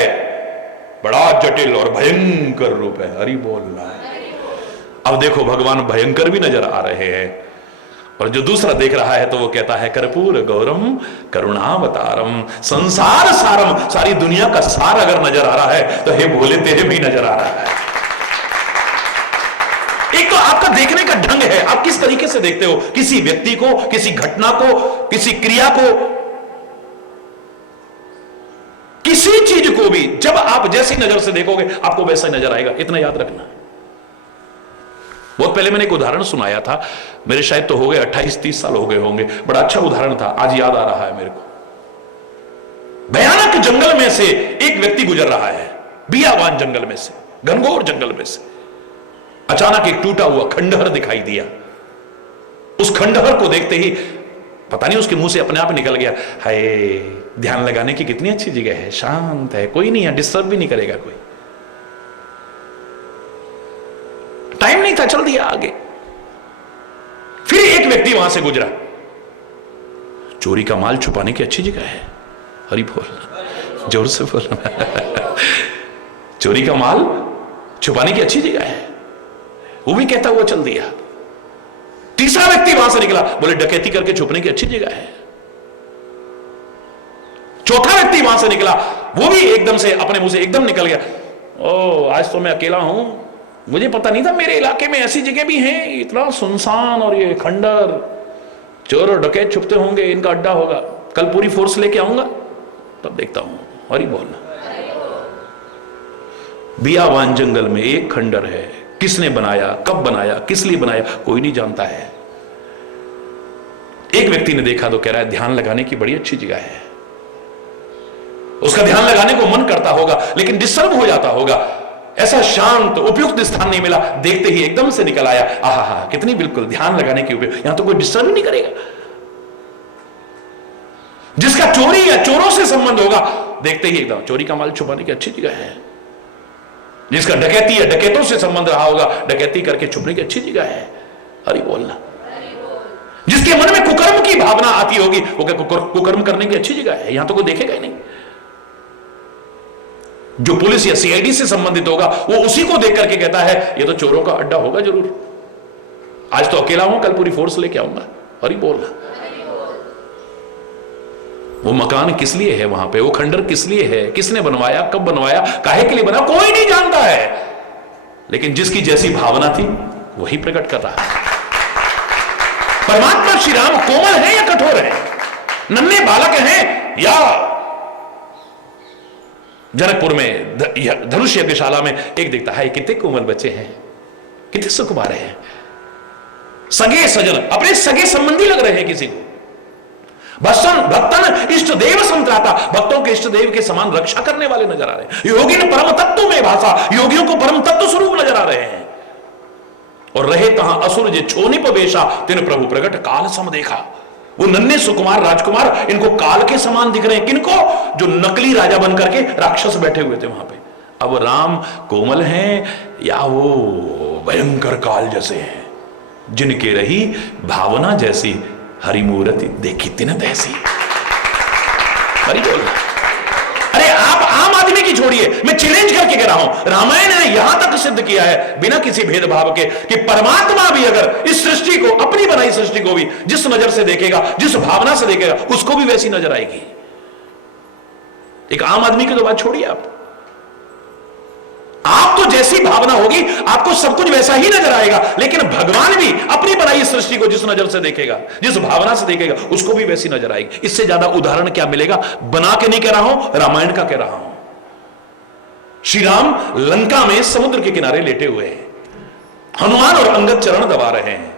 बड़ा जटिल और भयंकर रूप है। हरि बोलना। अब देखो भगवान भयंकर भी नजर आ रहे हैं, और जो दूसरा देख रहा है तो वो कहता है कर्पूर गौरम करुणावतारम, संसार सारम। सारी दुनिया का सार अगर नजर आ रहा है तो हे भोले तेरे भी नजर आ रहा है। एक तो आपका देखने का ढंग है, आप किस तरीके से देखते हो किसी व्यक्ति को, किसी घटना को, किसी क्रिया को, किसी चीज को भी। जब आप जैसी नजर से देखोगे आपको वैसा ही नजर आएगा। इतना याद रखना। बहुत पहले मैंने एक उदाहरण सुनाया था, मेरे शायद तो हो गए 28-30 साल हो गए होंगे। बड़ा अच्छा उदाहरण था, आज याद आ रहा है मेरे को। भयानक जंगल में से एक व्यक्ति गुजर रहा है, बियावान जंगल में से, घनघोर जंगल में से। अचानक एक टूटा हुआ खंडहर दिखाई दिया। उस खंडहर को देखते ही पता नहीं उसके मुंह से अपने आप निकल गया, हाय ध्यान लगाने की कितनी अच्छी जगह है, शांत है, कोई नहीं है, डिस्टर्ब भी नहीं करेगा कोई। टाइम नहीं था, चल दिया आगे। फिर एक व्यक्ति वहां से गुजरा, चोरी का माल छुपाने की अच्छी जगह है। हरि बोल, जोर से बोलना। चोरी का माल छुपाने की अच्छी जगह है, वो भी कहता हुआ चल दिया। तीसरा व्यक्ति वहां से निकला, बोले डकैती करके छुपने की अच्छी जगह है। चौथा व्यक्ति वहां से निकला, वो भी एकदम से अपने मुंह से एकदम निकल गया, ओ आज तो मैं अकेला हूं, मुझे पता नहीं था मेरे इलाके में ऐसी जगह भी हैं, इतना सुनसान और ये खंडर, चोर और डकैत छुपते होंगे, इनका अड्डा होगा। कल पूरी फोर्स लेके आऊंगा तब देखता हूं। हरि बोलना। बियावान जंगल में एक खंडर है, किसने बनाया, कब बनाया, किस लिए बनाया, कोई नहीं जानता है। एक व्यक्ति ने देखा तो कह रहा है ध्यान लगाने की बड़ी अच्छी जगह है, उसका ध्यान लगाने को मन करता होगा लेकिन डिस्टर्ब हो जाता होगा, ऐसा शांत उपयुक्त स्थान नहीं मिला, देखते ही एकदम से निकल आया, आहा कितनी बिल्कुल ध्यान लगाने की उपयुक्त, यहां तो कोई डिस्टर्ब ही नहीं करेगा। जिसका चोरी या चोरों से संबंध होगा, देखते ही एकदम चोरी का माल छुपाने की अच्छी जगह है। जिसका डकैती या डकैतों से संबंध रहा होगा, डकैती करके छुपने की अच्छी जगह है। हरि बोलना। जिसके मन में कुकर्म की भावना आती होगी, वो क्या कुकर्म करने की अच्छी जगह है, यहां तो कोई देखेगा ही नहीं। जो पुलिस या सीआईडी से संबंधित होगा, वो उसी को देख करके कहता है ये तो चोरों का अड्डा होगा जरूर, आज तो अकेला हूं, कल पूरी फोर्स लेके आऊंगा। हरि बोलना। वो मकान किस लिए है वहां पे, वो खंडर किस लिए है, किसने बनवाया, कब बनवाया, काहे के लिए बना, कोई नहीं जानता है, लेकिन जिसकी जैसी भावना थी वही प्रकट कर रहा है। परमात्मा श्री राम कोमल है या कठोर है, नन्हे बालक हैं या जनकपुर में धनुष यज्ञशाला में एक दिखता है कितने कोमल बच्चे हैं, कितने सुकुमार हैं, सगे सजन अपने सगे संबंधी लग रहे हैं किसी को। भक्तन इष्ट देव संत्राता, भक्तों के इष्ट देव के समान रक्षा करने वाले नजर आ रहे हैं। योगी ने परम तत्व में भाषा, योगियों को परम तत्व स्वरूप नजर आ रहे हैं। और रहे तहां असुर जे छोनिप वेशा, तिन प्रभु प्रगट काल सम देखा। वो नन्हे सुकुमार राजकुमार इनको काल के समान दिख रहे हैं। किनको? जो नकली राजा बन करके राक्षस बैठे हुए थे वहां पे। अब राम कोमल हैं या वो भयंकर काल जैसे हैं, जिनके रही भावना जैसी, हरि मूर्ति देखी तिन तैसी। हरि बोल। अरे आप आम आदमी की छोड़िए, मैं चैलेंज करके कह रहा हूं, रामायण ने यहां तक सिद्ध किया है बिना किसी भेदभाव के कि परमात्मा भी अगर इस सृष्टि को, अपनी बनाई सृष्टि को भी जिस नजर से देखेगा, जिस भावना से देखेगा, उसको भी वैसी नजर आएगी। एक आम आदमी की तो बात छोड़िए, आप तो जैसी भावना होगी आपको सब कुछ वैसा ही नजर आएगा, लेकिन भगवान भी अपनी बनाई सृष्टि को जिस नजर से देखेगा, जिस भावना से देखेगा, उसको भी वैसी नजर आएगी। इससे ज्यादा उदाहरण क्या मिलेगा? बना के नहीं कह रहा हूं, रामायण का कह रहा हूं। श्री राम लंका में समुद्र के किनारे लेटे हुए हैं, हनुमान और अंगद चरण दबा रहे हैं,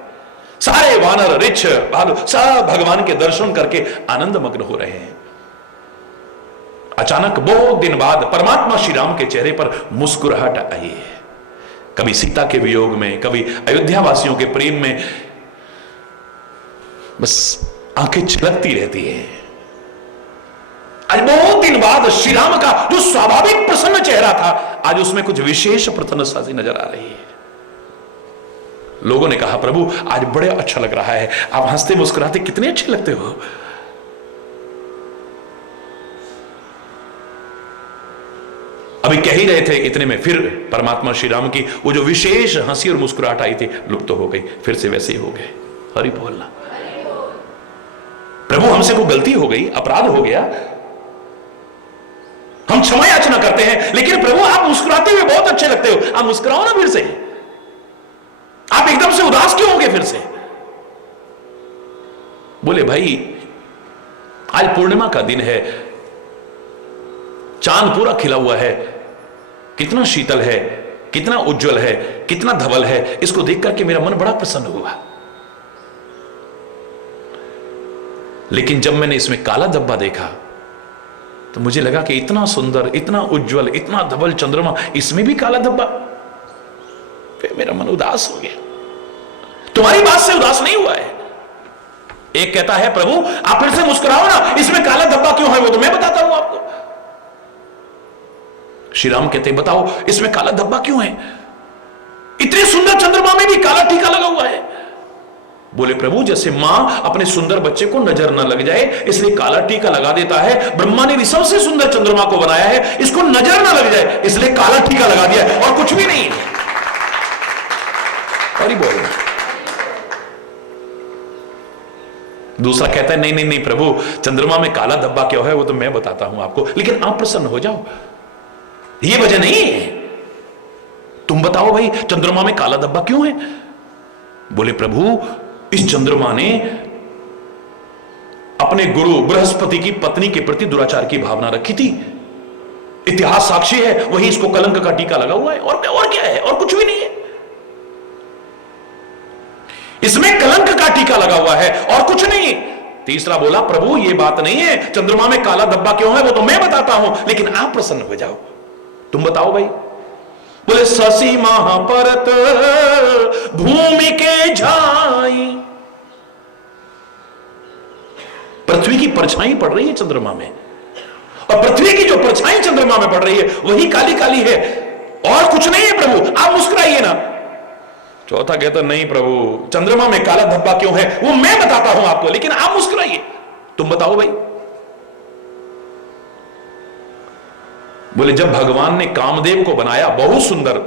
सारे वानर रिछ भालू सब भगवान के दर्शन करके आनंद मग्न हो रहे हैं। अचानक बहुत दिन बाद परमात्मा श्री राम के चेहरे पर मुस्कुराहट आई है। कभी सीता के वियोग में, कभी अयोध्या वासियों के प्रेम में बस आंखें छलकती रहती है। आज बहुत दिन बाद श्री राम का जो स्वाभाविक प्रसन्न चेहरा था, आज उसमें कुछ विशेष प्रसन्नता सी नजर आ रही है। लोगों ने कहा प्रभु आज बड़े अच्छा लग रहा है, आप हंसते मुस्कुराते कितने अच्छे लगते हो। अभी कह ही रहे थे, इतने में फिर परमात्मा श्री राम की वो जो विशेष हंसी और मुस्कुराहट आई थी लुप्त तो हो गई, फिर से वैसे ही हो गए। हरि बोलना। प्रभु हमसे कोई गलती हो गई, अपराध हो गया, हम क्षमा याचना करते हैं, लेकिन प्रभु आप मुस्कुराते हुए बहुत अच्छे लगते हो, आप मुस्कुराओ ना फिर से। आप एकदम से उदास क्यों होंगे फिर से? बोले भाई आज पूर्णिमा का दिन है, चांद पूरा खिला हुआ है, कितना शीतल है, कितना उज्जवल है, कितना धवल है, इसको देख करके मेरा मन बड़ा प्रसन्न हुआ। लेकिन जब मैंने इसमें काला धब्बा देखा तो मुझे लगा कि इतना सुंदर, इतना उज्जवल, इतना धवल चंद्रमा, इसमें भी काला धब्बा। फिर मेरा मन उदास हो गया। तुम्हारी बात से उदास नहीं हुआ है। एक कहता है प्रभु आप फिर से मुस्कुराओ ना, इसमें काला धब्बा क्यों है वो तो मैं बताता हूं आपको। श्री राम कहते हैं बताओ इसमें काला धब्बा क्यों है? इतने सुंदर चंद्रमा में भी काला टीका लगा हुआ है। बोले प्रभु जैसे मां अपने सुंदर बच्चे को नजर न लग जाए इसलिए काला टीका लगा देता है, ब्रह्मा ने भी सबसे सुंदर चंद्रमा को बनाया है, इसको नजर न लग जाए इसलिए काला टीका लगा दिया है, और कुछ भी नहीं। और बोल दूसरा कहता है नहीं नहीं नहीं प्रभु चंद्रमा में काला धब्बा क्यों है वो तो मैं बताता हूं आपको, लेकिन आप प्रसन्न हो जाओ, ये वजह नहीं है। तुम बताओ भाई चंद्रमा में काला धब्बा क्यों है? बोले प्रभु इस चंद्रमा ने अपने गुरु बृहस्पति की पत्नी के प्रति दुराचार की भावना रखी थी, इतिहास साक्षी है, वही इसको कलंक का टीका लगा हुआ है, और क्या है, और कुछ भी नहीं है। इसमें कलंक का टीका टीका लगा हुआ है और कुछ नहीं। तीसरा बोला, प्रभु ये बात नहीं है, चंद्रमा में काला धब्बा क्यों है वो तो मैं बताता हूं, लेकिन आप प्रसन्न हो जाओ, तुम बताओ भाई। बोले, शशि महापरत भूमि के झाई, पृथ्वी की परछाई पड़ रही है चंद्रमा में, और पृथ्वी की जो परछाई चंद्रमा में पड़ रही है वही काली काली है, और कुछ नहीं है प्रभु, आप मुस्कुराइए ना। चौथा कहता, नहीं प्रभु, चंद्रमा में काला धब्बा क्यों है वो मैं बताता हूं आपको, लेकिन आप मुस्कुराइए, तुम बताओ भाई। बोले, जब भगवान ने कामदेव को बनाया बहुत सुंदर,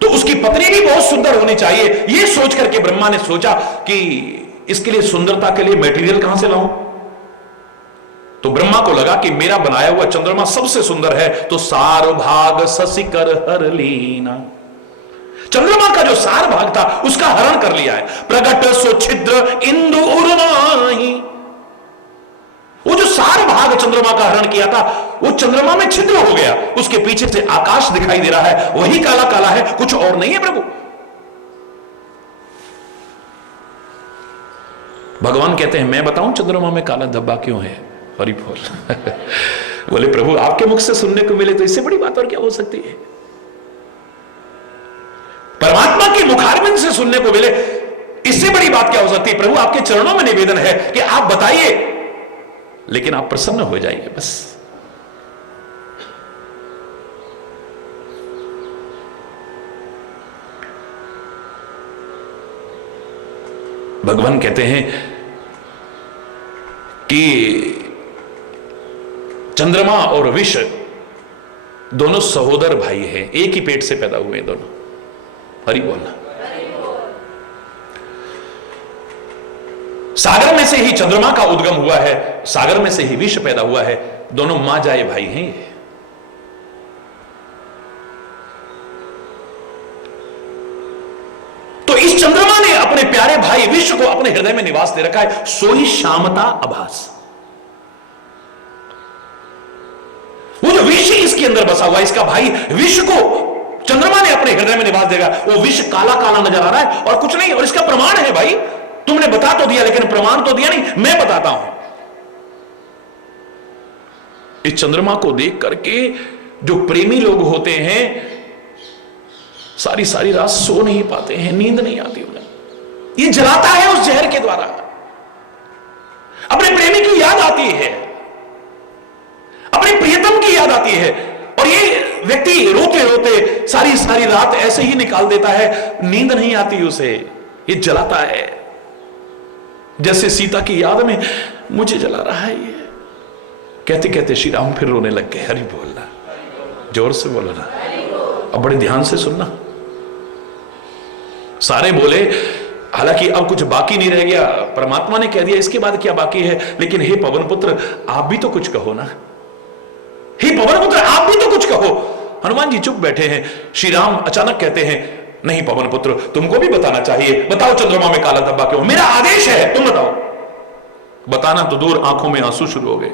तो उसकी पत्नी भी बहुत सुंदर होनी चाहिए, यह सोच करके ब्रह्मा ने सोचा कि इसके लिए, सुंदरता के लिए मटेरियल कहां से लाऊं। तो ब्रह्मा को लगा कि मेरा बनाया हुआ चंद्रमा सबसे सुंदर है, तो सार भाग शशि कर हर लीना, चंद्रमा का जो सार भाग था उसका हरण कर लिया है। प्रगट सो छिद्र इंदु उर्वाही, वो जो सार भाग चंद्रमा का हरण किया था वो चंद्रमा में छिद्र हो गया, उसके पीछे से आकाश दिखाई दे रहा है, वही काला काला है, कुछ और नहीं है प्रभु। भगवान कहते हैं, मैं बताऊं चंद्रमा में काला धब्बा क्यों है। हरि बोल। बोले, प्रभु आपके मुख से सुनने को मिले तो इससे बड़ी बात और क्या हो सकती है। परमात्मा के मुखारबिंद से सुनने को मिले, इससे बड़ी बात क्या हो सकती है। प्रभु आपके चरणों में निवेदन है कि आप बताइए, लेकिन आप प्रसन्न हो जाइए बस। भगवान कहते हैं कि चंद्रमा और विष दोनों सहोदर भाई हैं, एक ही पेट से पैदा हुए हैं दोनों। हरि बोलना। सागर में से ही चंद्रमा का उद्गम हुआ है, सागर में से ही विष पैदा हुआ है, दोनों मां जाए भाई हैं। तो इस चंद्रमा ने अपने प्यारे भाई विष को अपने हृदय में निवास दे रखा है, सोई श्यामता आभास। वो जो विष इसके अंदर बसा हुआ है, इसका भाई विष को चंद्रमा ने अपने हृदय में निवास देगा, वो विष काला काला नजर आ रहा है और कुछ नहीं। और इसका प्रमाण है भाई, तुमने बता तो दिया लेकिन प्रमाण तो दिया नहीं, मैं बताता हूं। इस चंद्रमा को देख करके जो प्रेमी लोग होते हैं सारी सारी रात सो नहीं पाते हैं, नींद नहीं आती उन्हें, ये जलाता है उस जहर के द्वारा, अपने प्रेमी की याद आती है, अपने प्रियतम की याद आती है, और ये व्यक्ति रोते रोते सारी सारी रात ऐसे ही निकाल देता है, नींद नहीं आती उसे, ये जलाता है। जैसे सीता की याद में मुझे जला रहा है ये। कहते कहते श्री राम फिर रोने लग गए। हरि बोलना, जोर से बोलो ना, अब बड़े ध्यान से सुनना। सारे बोले, हालांकि अब कुछ बाकी नहीं रह गया, परमात्मा ने कह दिया इसके बाद क्या बाकी है, लेकिन हे पवन पुत्र आप भी तो कुछ कहो ना, हे पवन पुत्र आप भी तो कुछ कहो। हनुमान जी चुप बैठे हैं। श्री राम अचानक कहते हैं, नहीं पवन पुत्र तुमको भी बताना चाहिए, बताओ चंद्रमा में काला धब्बा क्यों, मेरा आदेश है तुम बताओ। बताना तो दूर, आंखों में आंसू शुरू हो गए।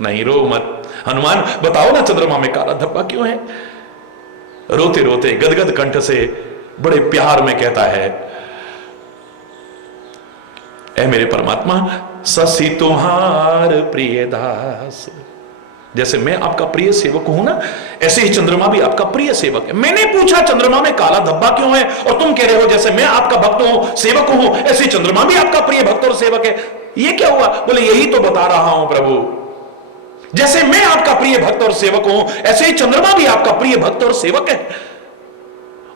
नहीं रो मत हनुमान, बताओ ना चंद्रमा में काला धब्बा क्यों है। रोते रोते गदगद कंठ से बड़े प्यार में कहता है, ऐ मेरे परमात्मा, शशि तुम्हार प्रिय दास, जैसे मैं आपका प्रिय सेवक हूं ना, ऐसे ही चंद्रमा भी आपका प्रिय सेवक है। मैंने पूछा चंद्रमा में काला धब्बा क्यों है, और तुम कह रहे हो जैसे मैं आपका भक्त हूं, सेवक हूं, ऐसे चंद्रमा भी आपका प्रिय भक्त और सेवक है। ये क्या हुआ? बोले यही तो बता रहा हूं प्रभु, जैसे मैं आपका प्रिय भक्त और सेवक हूं, ऐसे ही चंद्रमा भी आपका प्रिय भक्त और सेवक है।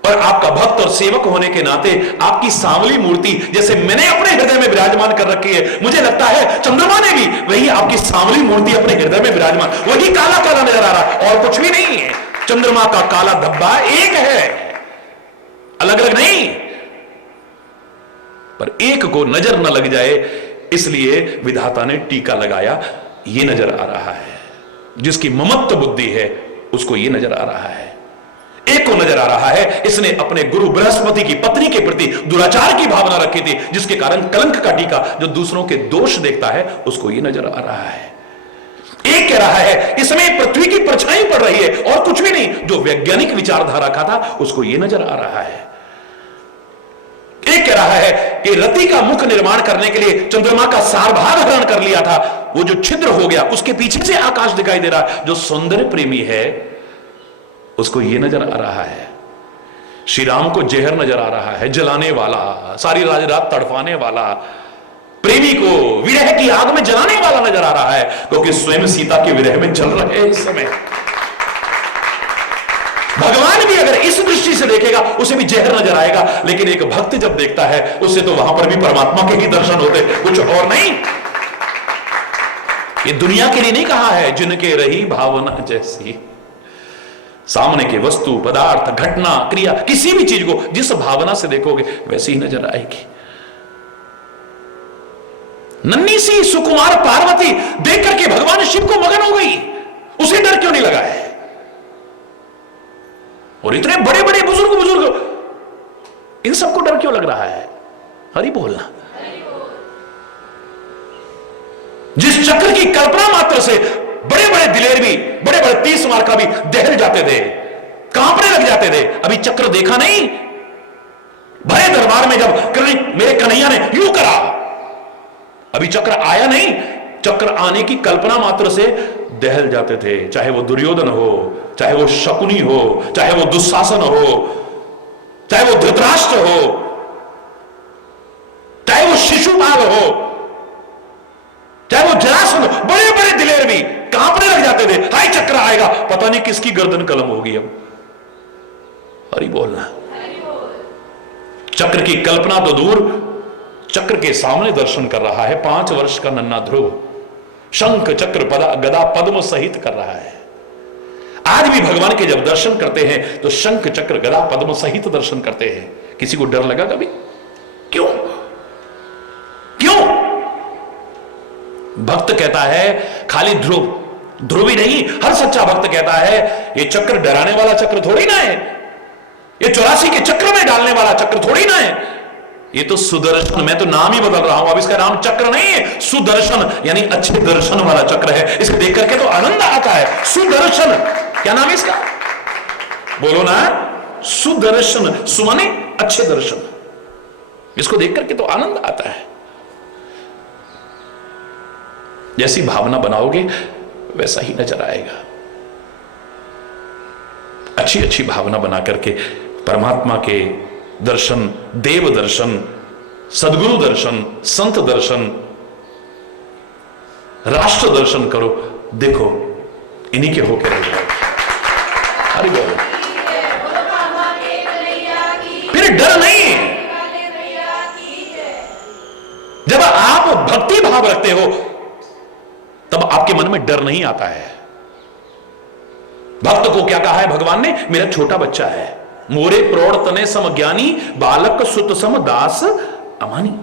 और आपका भक्त और सेवक होने के नाते आपकी सांवली मूर्ति जैसे मैंने अपने हृदय में विराजमान कर रखी है, मुझे लगता है चंद्रमा ने भी वही आपकी सांवली मूर्ति अपने हृदय में विराजमान, वही काला काला नजर आ रहा है और कुछ भी नहीं है। चंद्रमा का काला धब्बा एक है, अलग अलग नहीं, पर एक को नजर न लग जाए इसलिए विधाता ने टीका लगाया। ये नजर आ रहा है, जिसकी ममत्व बुद्धि है उसको ये नजर आ रहा है। एक को नजर आ रहा है, इसने अपने गुरु बृहस्पति की पत्नी के प्रति दुराचार की भावना रखी थी, जिसके कारण कलंक का टीका जो दूसरों के दोष देखता है उसको ये नजर आ रहा है। एक कह रहा है इसमें पृथ्वी की परछाई पड़ रही है और कुछ भी नहीं, जो वैज्ञानिक विचारधारा का था उसको ये नजर आ रहा है। एक कह रहा है कि रति का मुख निर्माण करने के लिए चंद्रमा का सारभाग हरण कर लिया था, वो जो छिद्र हो गया उसके पीछे से आकाश दिखाई दे रहा है। जो सौंदर्य प्रेमी है उसको ये नजर आ रहा है, श्री राम को जहर नजर आ रहा है, जलाने वाला, सारी रात तड़फाने वाला, प्रेमी को विरह की आग में जलाने वाला नजर आ रहा है, क्योंकि स्वयं सीता के विरह में जल रहे हैं इस समय। भगवान भी अगर इस दृष्टि से देखेगा उसे भी जहर नजर आएगा, लेकिन एक भक्त जब देखता है उससे तो वहां पर भी परमात्मा के ही दर्शन होते, कुछ और नहीं। ये दुनिया के लिए नहीं कहा है, जिनके रही भावना जैसी, सामने के वस्तु पदार्थ घटना क्रिया किसी भी चीज को जिस भावना से देखोगे वैसी ही नजर आएगी। नन्ही सी सुकुमार पार्वती देख करके भगवान शिव को मगन हो गई, उसे डर क्यों नहीं लगा है? और इतने बड़े बड़े बुजुर्ग इन सबको डर क्यों लग रहा है? हरि बोलना। जिस चक्र की कल्पना मात्र से बड़े बड़े दिलेर भी, बड़े बड़े 30 मार का भी दहल जाते थे, कांपने लग जाते थे, अभी चक्र देखा नहीं? भरे दरबार में जब मेरे कन्हैया ने यूं करा, अभी चक्र आया नहीं, चक्र आने की कल्पना मात्र से दहल जाते थे। चाहे वो दुर्योधन हो, चाहे वो शकुनी हो, चाहे वो दुशासन हो, चाहे वो धृतराष्ट्र हो, चाहे वो शिशुपाल हो, चाहे वो जरासंध, बड़े बड़े दिलेर भी कांपने लग जाते थे, हाय चक्र आएगा, पता नहीं किसकी गर्दन कलम होगी। अब हरि बोलना। चक्र की कल्पना तो दूर, चक्र के सामने दर्शन कर रहा है 5 वर्ष का नन्हा ध्रुव, शंख चक्र गदा पद्म सहित कर रहा है। आज भी भगवान के जब दर्शन करते हैं तो शंख चक्र गदा पद्म सहित दर्शन करते हैं। किसी को डर लगा कभी? क्यों? क्यों? भक्त कहता है खाली ध्रुव ही नहीं, हर सच्चा भक्त कहता है ये चक्र डराने वाला चक्र थोड़ी ना है, ये 84 के चक्र में डालने वाला चक्र थोड़ी ना है, ये तो सुदर्शन, मैं तो नाम ही बदल रहा हूं, अब इसका नाम चक्र नहीं है, सुदर्शन यानी अच्छे दर्शन वाला चक्र है। इसे देख करके तो आनंद आता है। सुदर्शन, क्या नाम है इसका? बोलो ना, सुदर्शन, सुमाने अच्छे दर्शन, इसको देख करके तो आनंद आता है। जैसी भावना बनाओगे वैसा ही नजर आएगा। अच्छी अच्छी भावना बना करके परमात्मा के दर्शन, देव दर्शन, सदगुरु दर्शन, संत दर्शन, राष्ट्र दर्शन करो, देखो इन्हीं के होकर रह जाओ। अरे बोलो, फिर डर नहीं। जब आप भक्ति भाव रखते हो तब आपके मन में डर नहीं आता है। भक्त को क्या कहा है भगवान ने? मेरा छोटा बच्चा है, मोरे प्रौढ़ तने सम ज्ञानी, बालक सुत सम दास अमानी।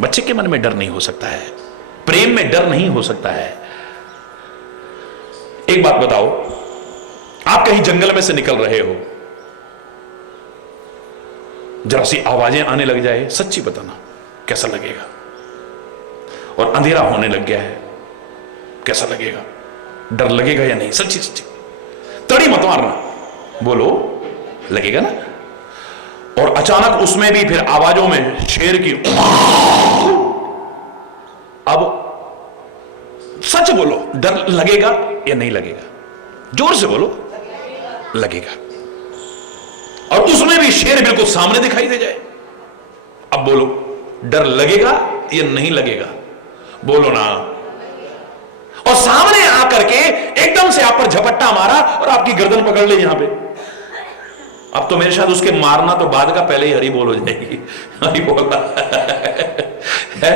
बच्चे के मन में डर नहीं हो सकता है, प्रेम में डर नहीं हो सकता है। एक बात बताओ, आप कहीं जंगल में से निकल रहे हो, जरा सी आवाजें आने लग जाए, सच्ची बताना कैसा लगेगा? और अंधेरा होने लग गया है, कैसा लगेगा? डर लगेगा या नहीं? सच्ची सच्ची तड़ी मत मारना, बोलो, लगेगा ना? और अचानक उसमें भी फिर आवाजों में शेर की, अब सच बोलो, डर लगेगा या नहीं लगेगा? जोर से बोलो, लगेगा। और उसमें भी शेर बिल्कुल सामने दिखाई दे जाए, अब बोलो, डर लगेगा या नहीं लगेगा? बोलो ना। और सामने आकर के एकदम से आप पर झपट्टा मारा और आपकी गर्दन पकड़ ले यहां पे, अब तो मेरे साथ उसके मारना तो बाद का, पहले ही हरि बोल हो जाएगी। हरि बोलना है।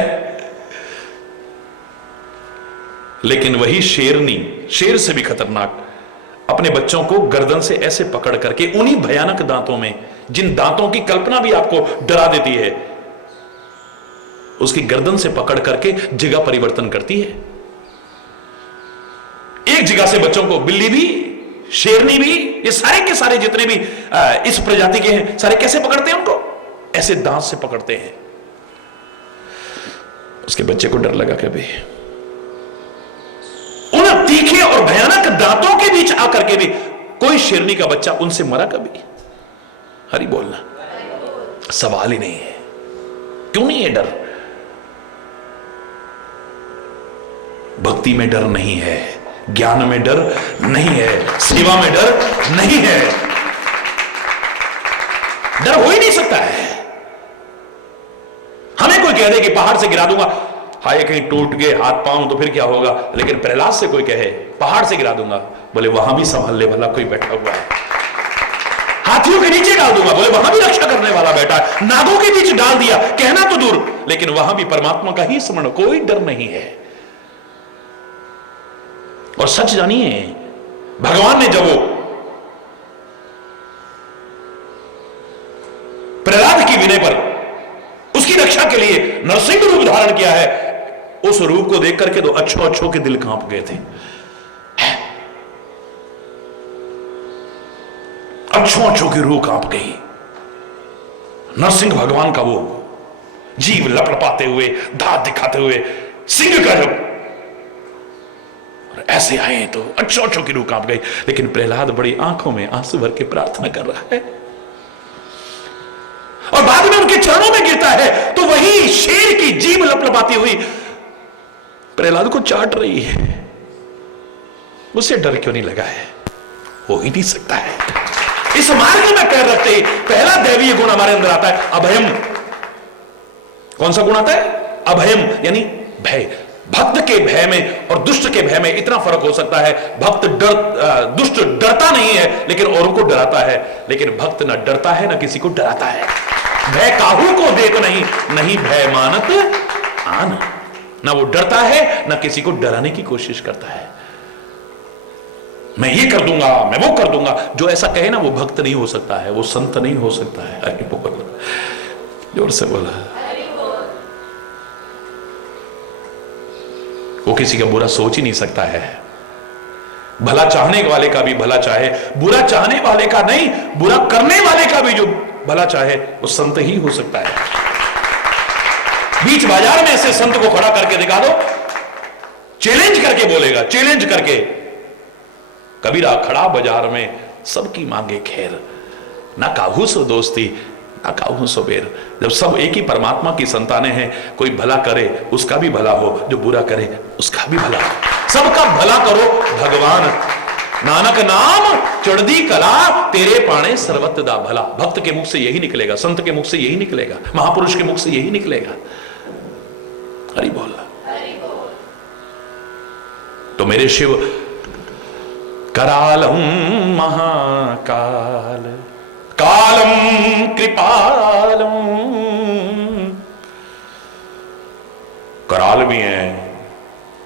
लेकिन वही शेरनी, शेर से भी खतरनाक, अपने बच्चों को गर्दन से ऐसे पकड़ करके, उन्हीं भयानक दांतों में, जिन दांतों की कल्पना भी आपको डरा देती है, उसकी गर्दन से पकड़ करके जगह परिवर्तन करती है। एक जगह से बच्चों को बिल्ली भी, शेरनी भी, ये सारे के सारे जितने भी इस प्रजाति के हैं, सारे कैसे पकड़ते हैं उनको? ऐसे दांत से पकड़ते हैं। उसके बच्चे को डर लगा कभी? उन तीखे और भयानक दांतों के बीच आकर के भी कोई शेरनी का बच्चा उनसे मरा कभी? हरि बोलना। सवाल ही नहीं है। क्यों नहीं है डर? भक्ति में डर नहीं है, ज्ञान में डर नहीं है, सेवा में डर नहीं है। डर हो ही नहीं सकता है। हमें कोई कह दे कि पहाड़ से गिरा दूंगा, हाय कहीं टूट गए हाथ पांव तो फिर क्या होगा? लेकिन प्रहलाद से कोई कहे पहाड़ से गिरा दूंगा, बोले वहां भी संभाल ले वाला कोई बैठा हुआ है। हाथियों के नीचे डाल दूंगा, बोले वहां भी रक्षा करने वाला बैठा है। नागों के बीच डाल दिया, कहना तो दूर, लेकिन वहां भी परमात्मा का ही स्मरण, कोई डर नहीं है। और सच जानिए, भगवान ने जब वो प्रहलाद की विनय पर उसकी रक्षा के लिए नरसिंह रूप धारण किया है, उस रूप को देख करके तो अच्छों के दिल कांप गए थे। अच्छों की रूह कांप गई। नरसिंह भगवान का वो जीव लपलपाते हुए, दांत दिखाते हुए, सिंह का जब ऐसे आए तो अच्छों की रूह कांप गई। लेकिन प्रहलाद बड़ी आंखों में आंसू भर के प्रार्थना कर रहा है और बाद में उनके चरणों में गिरता है तो वही शेर की जीभ लपलपाती हुई प्रहलाद को चाट रही है। उसे डर क्यों नहीं लगा है? हो ही नहीं सकता है। इस मार्ग में पैर रखते ही पहला दैवीय गुण हमारे अंदर आता है, अभयम। कौन सा गुण आता है? अभयम, यानी भय। भक्त के भय में और दुष्ट के भय में इतना फर्क हो सकता है। दुष्ट डरता नहीं है लेकिन औरों को डराता है, लेकिन भक्त ना डरता है ना किसी को डराता है। भय काहू को देख नहीं भय मानत आन। ना वो डरता है ना किसी को डराने की कोशिश करता है। मैं ये कर दूंगा, मैं वो कर दूंगा, जो ऐसा कहे ना वो भक्त नहीं हो सकता है, वो संत नहीं हो सकता है। अरे बोल, जोर से बोला। वो किसी का बुरा सोच ही नहीं सकता है। भला चाहने वाले का भी भला चाहे, बुरा चाहने वाले का नहीं, बुरा करने वाले का भी जो भला चाहे, वो संत ही हो सकता है। बीच बाजार में ऐसे संत को खड़ा करके दिखा दो, चैलेंज करके बोलेगा, चैलेंज करके, कबीरा खड़ा बाजार में सबकी मांगे खैर, ना काहू सो दोस्ती ना काहू सो बेर। जब सब एक ही परमात्मा की संतानें हैं, कोई भला करे उसका भी भला हो, जो बुरा करे उसका भी भला हो, सबका भला करो भगवान। नानक नाम चढ़दी कला तेरे पाणे सर्वत्र दा भला। भक्त के मुख से यही निकलेगा, संत के मुख से यही निकलेगा, महापुरुष के मुख से यही निकलेगा। हरि बोल। तो मेरे शिव करालम महाकाल कालम कृपालम। कराल भी हैं,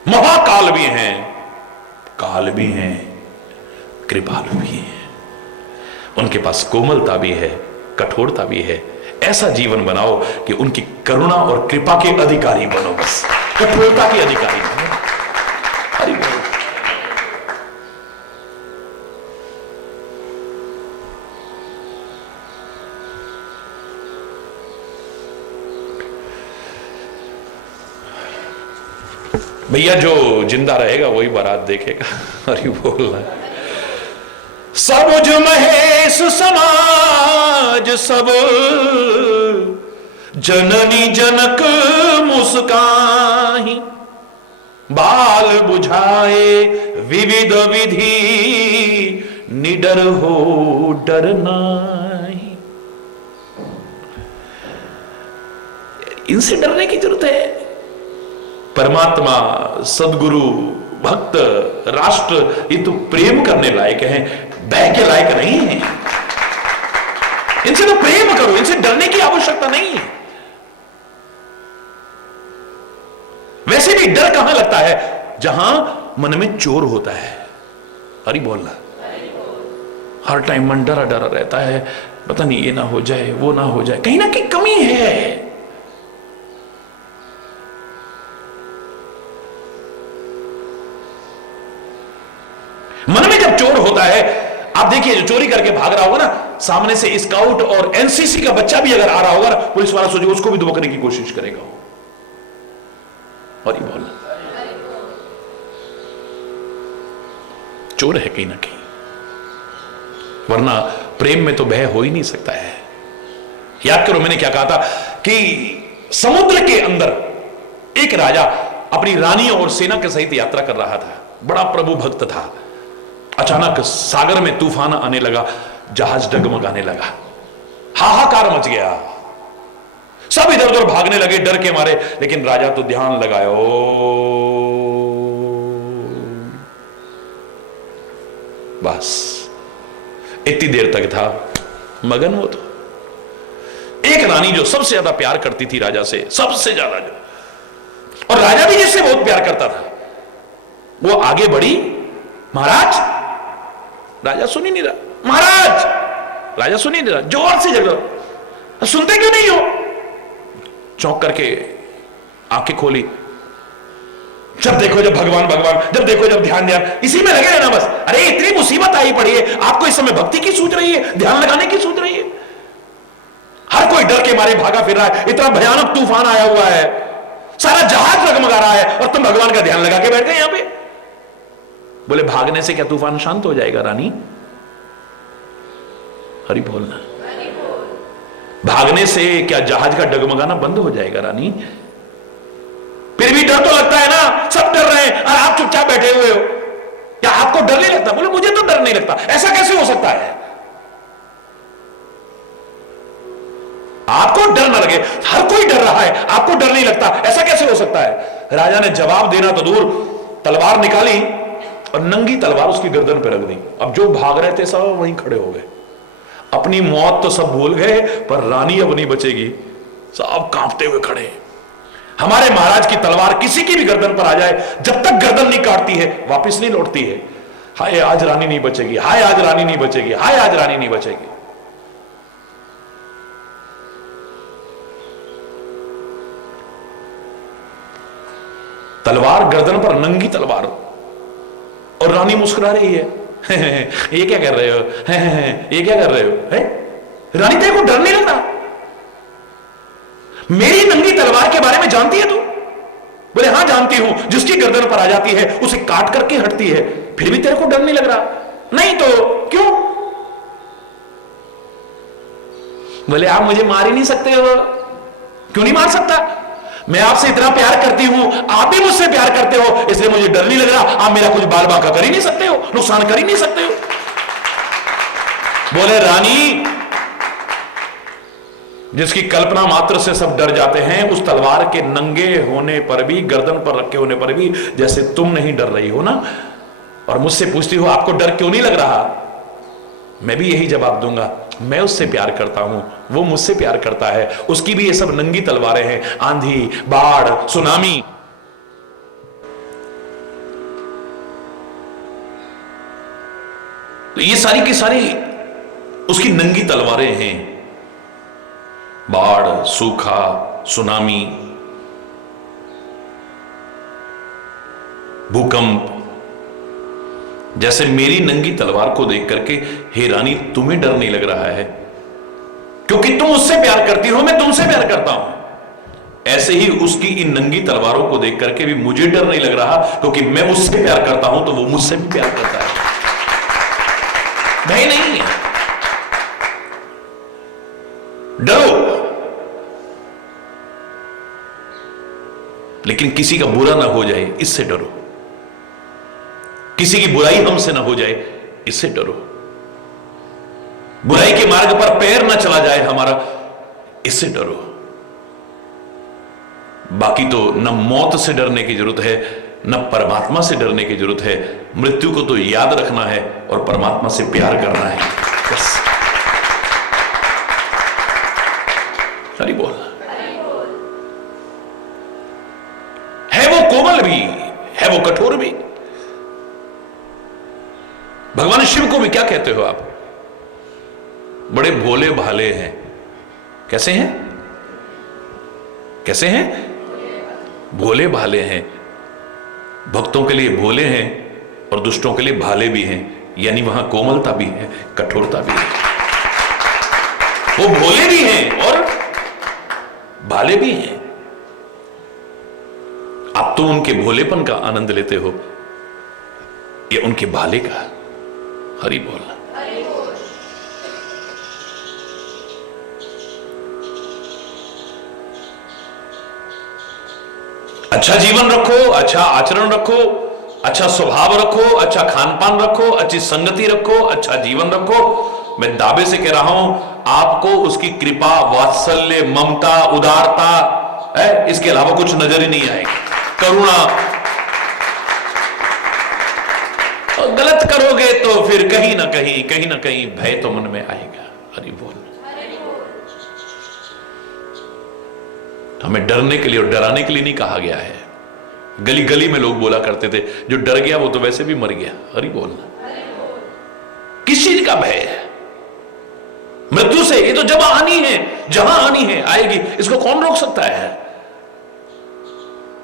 महाकाल भी हैं, काल भी हैं, कृपालु भी हैं। उनके पास कोमलता भी है, कठोरता भी है। ऐसा जीवन बनाओ कि उनकी करुणा और कृपा के अधिकारी बनो, बस कठोरता के अधिकारी बनो। हरि बोल। भैया जो जिंदा रहेगा वही बारात देखेगा। हरि बोल। सबुज महेश समाज सब जननी जनक मुस्काही, बाल बुझाए विविध विधि निडर हो डर नाही। इनसे डरने की जरूरत है। परमात्मा, सदगुरु, भक्त, राष्ट्र, ये तो प्रेम करने लायक हैं, भय के लायक नहीं है। इनसे तो प्रेम करो, इनसे डरने की आवश्यकता नहीं है। वैसे भी डर कहां लगता है? जहां मन में चोर होता है। हरि बोलना। हर टाइम मन डरा डरा रहता है, पता नहीं ये ना हो जाए, वो ना हो जाए, कहीं ना कहीं कमी है। मन में जब चोर होता है, आप देखिए जो चोरी करके भाग रहा होगा ना, सामने से स्काउट और एनसीसी का बच्चा भी अगर आ रहा होगा ना, पुलिस वाला सोचिए उसको भी दुबकने की कोशिश करेगा। और ये बोलना चोर है कहीं ना कहीं, वरना प्रेम में तो भय हो ही नहीं सकता है। याद करो मैंने क्या कहा था कि समुद्र के अंदर एक राजा अपनी रानी और सेना के सहित यात्रा कर रहा था, बड़ा प्रभु भक्त था। अचानक सागर में तूफान आने लगा, जहाज डगमगाने लगा, हाहाकार मच गया, सब इधर उधर भागने लगे डर के मारे। लेकिन राजा तो ध्यान लगाए, ओ बस इतनी देर तक था मगन। वो तो एक रानी जो सबसे ज्यादा प्यार करती थी राजा से, सबसे ज्यादा जो, और राजा भी जिससे बहुत प्यार करता था, वो आगे बढ़ी। महाराज, राजा सुन ही नहीं रहा, महाराज, राजा सुन ही नहीं रहा, जोर से जगह, सुनते क्यों नहीं हो? चौंक करके आंखें खोली, जब देखो जब भगवान भगवान, जब देखो जब ध्यान ध्यान, इसी में लगे रहना बस। अरे इतनी मुसीबत आई पड़ी है, आपको इस समय भक्ति की सूझ रही है, ध्यान लगाने की सूझ रही है? हर कोई डर के मारे भागा फिर रहा है, इतना भयानक तूफान आया हुआ है, सारा जहाज डगमगा रहा है, और तुम भगवान का ध्यान लगा के बैठ गए यहां पे। बोले भागने से क्या तूफान शांत हो जाएगा रानी? हरि बोलना। भागने से क्या जहाज का डगमगाना बंद हो जाएगा रानी? फिर भी डर तो लगता है ना, सब डर रहे हैं और आप चुपचाप बैठे हुए हो, क्या आपको डर नहीं लगता? बोले मुझे तो डर नहीं लगता। ऐसा कैसे हो सकता है? आपको डर ना लगे, हर कोई डर रहा है, आपको डर नहीं लगता, ऐसा कैसे हो सकता है? राजा ने जवाब देना तो दूर, तलवार निकाली और नंगी तलवार उसकी गर्दन पर रख दी। अब जो भाग रहे थे सब वहीं खड़े हो गए, अपनी मौत तो सब भूल गए, पर रानी अब नहीं बचेगी, सब कांपते हुए खड़े। हमारे महाराज की तलवार किसी की भी गर्दन पर आ जाए, जब तक गर्दन नहीं काटती है वापस नहीं लौटती है। हाय आज रानी नहीं बचेगी, हाय आज रानी नहीं बचेगी, हाय आज रानी नहीं बचेगी। तलवार गर्दन पर, नंगी तलवार, और रानी मुस्कुरा रही है। ये क्या कर रहे हो? ये क्या कर रहे हो? है? रानी तेरे को डर नहीं लगता? मेरी नंगी तलवार के बारे में जानती है तू? बोले हाँ जानती हूं, जिसकी गर्दन पर आ जाती है उसे काट करके हटती है, फिर भी तेरे को डर नहीं लग रहा? नहीं तो क्यों? बोले आप मुझे मार ही नहीं सकते हो। क्यों नहीं मार सकता? मैं आपसे इतना प्यार करती हूं, आप भी मुझसे प्यार करते हो, इसलिए मुझे डर नहीं लग रहा। आप मेरा कुछ बाल बांका कर ही नहीं सकते हो, नुकसान कर ही नहीं सकते हो। बोले रानी, जिसकी कल्पना मात्र से सब डर जाते हैं, उस तलवार के नंगे होने पर भी, गर्दन पर रखे होने पर भी, जैसे तुम नहीं डर रही हो ना, और मुझसे पूछती हो आपको डर क्यों नहीं लग रहा, मैं भी यही जवाब दूंगा, मैं उससे प्यार करता हूं, वो मुझसे प्यार करता है। उसकी भी ये सब नंगी तलवारें हैं, आंधी, बाढ़, सुनामी। तो ये सारी की सारी उसकी नंगी तलवारें हैं। बाढ़, सूखा, सुनामी, भूकंप। जैसे मेरी नंगी तलवार को देख करके हे रानी तुम्हें डर नहीं लग रहा है, क्योंकि तुम उससे प्यार करती हो, मैं तुमसे प्यार करता हूं। ऐसे ही उसकी इन नंगी तलवारों को देख करके भी मुझे डर नहीं लग रहा, क्योंकि मैं उससे प्यार करता हूं तो वो मुझसे भी प्यार करता है। भय नहीं है, डरो, लेकिन किसी का बुरा ना हो जाए इससे डरो, किसी की बुराई हमसे ना हो जाए इससे डरो, बुराई के मार्ग पर पैर ना चला जाए हमारा, इससे डरो। बाकी तो न मौत से डरने की जरूरत है, न परमात्मा से डरने की जरूरत है। मृत्यु को तो याद रखना है और परमात्मा से प्यार करना है, बस। हरि बोल। है वो कोमल भी, है वो कठोर भी। भगवान शिव को भी क्या कहते हो आप? बड़े भोले भाले हैं। कैसे हैं? कैसे हैं? भोले भाले हैं। भक्तों के लिए भोले हैं और दुष्टों के लिए भाले भी हैं, यानी वहां कोमलता भी है, कठोरता भी है। वो भोले भी हैं और भाले भी हैं। आप तो उनके भोलेपन का आनंद लेते हो या उनके भाले का? हरि बोल। अच्छा जीवन रखो, अच्छा आचरण रखो, अच्छा स्वभाव रखो, अच्छा खान पान रखो, अच्छी संगति रखो, अच्छा जीवन रखो। मैं दावे से कह रहा हूं, आपको उसकी कृपा, वात्सल्य, ममता, उदारता है, इसके अलावा कुछ नजर ही नहीं आएगा। करुणा। और गलत करोगे तो फिर कहीं ना कहीं भय तो मन में आएगा। हरि बोल। हमें डरने के लिए और डराने के लिए नहीं कहा गया है। गली गली में लोग बोला करते थे, जो डर गया वो तो वैसे भी मर गया। हरि बोल। किस चीज का भय है? मृत्यु से। ये तो जब आनी है, जहां आनी है आएगी, इसको कौन रोक सकता है?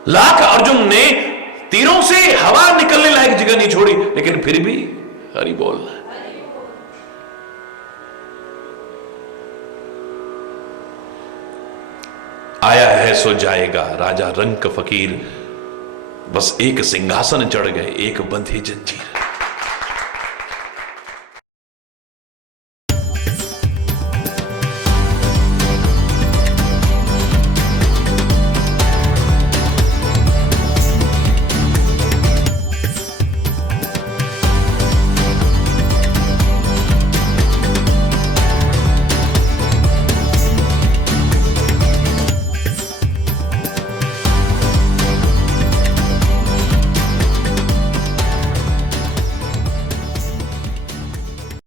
लाख अर्जुन ने तीरों से हवा निकलने लायक जगह नहीं छोड़ी, लेकिन फिर भी हरि बोल। आया है सो जाएगा, राजा रंक फकीर, बस एक सिंहासन चढ़ गए, एक बंधी जंजीर।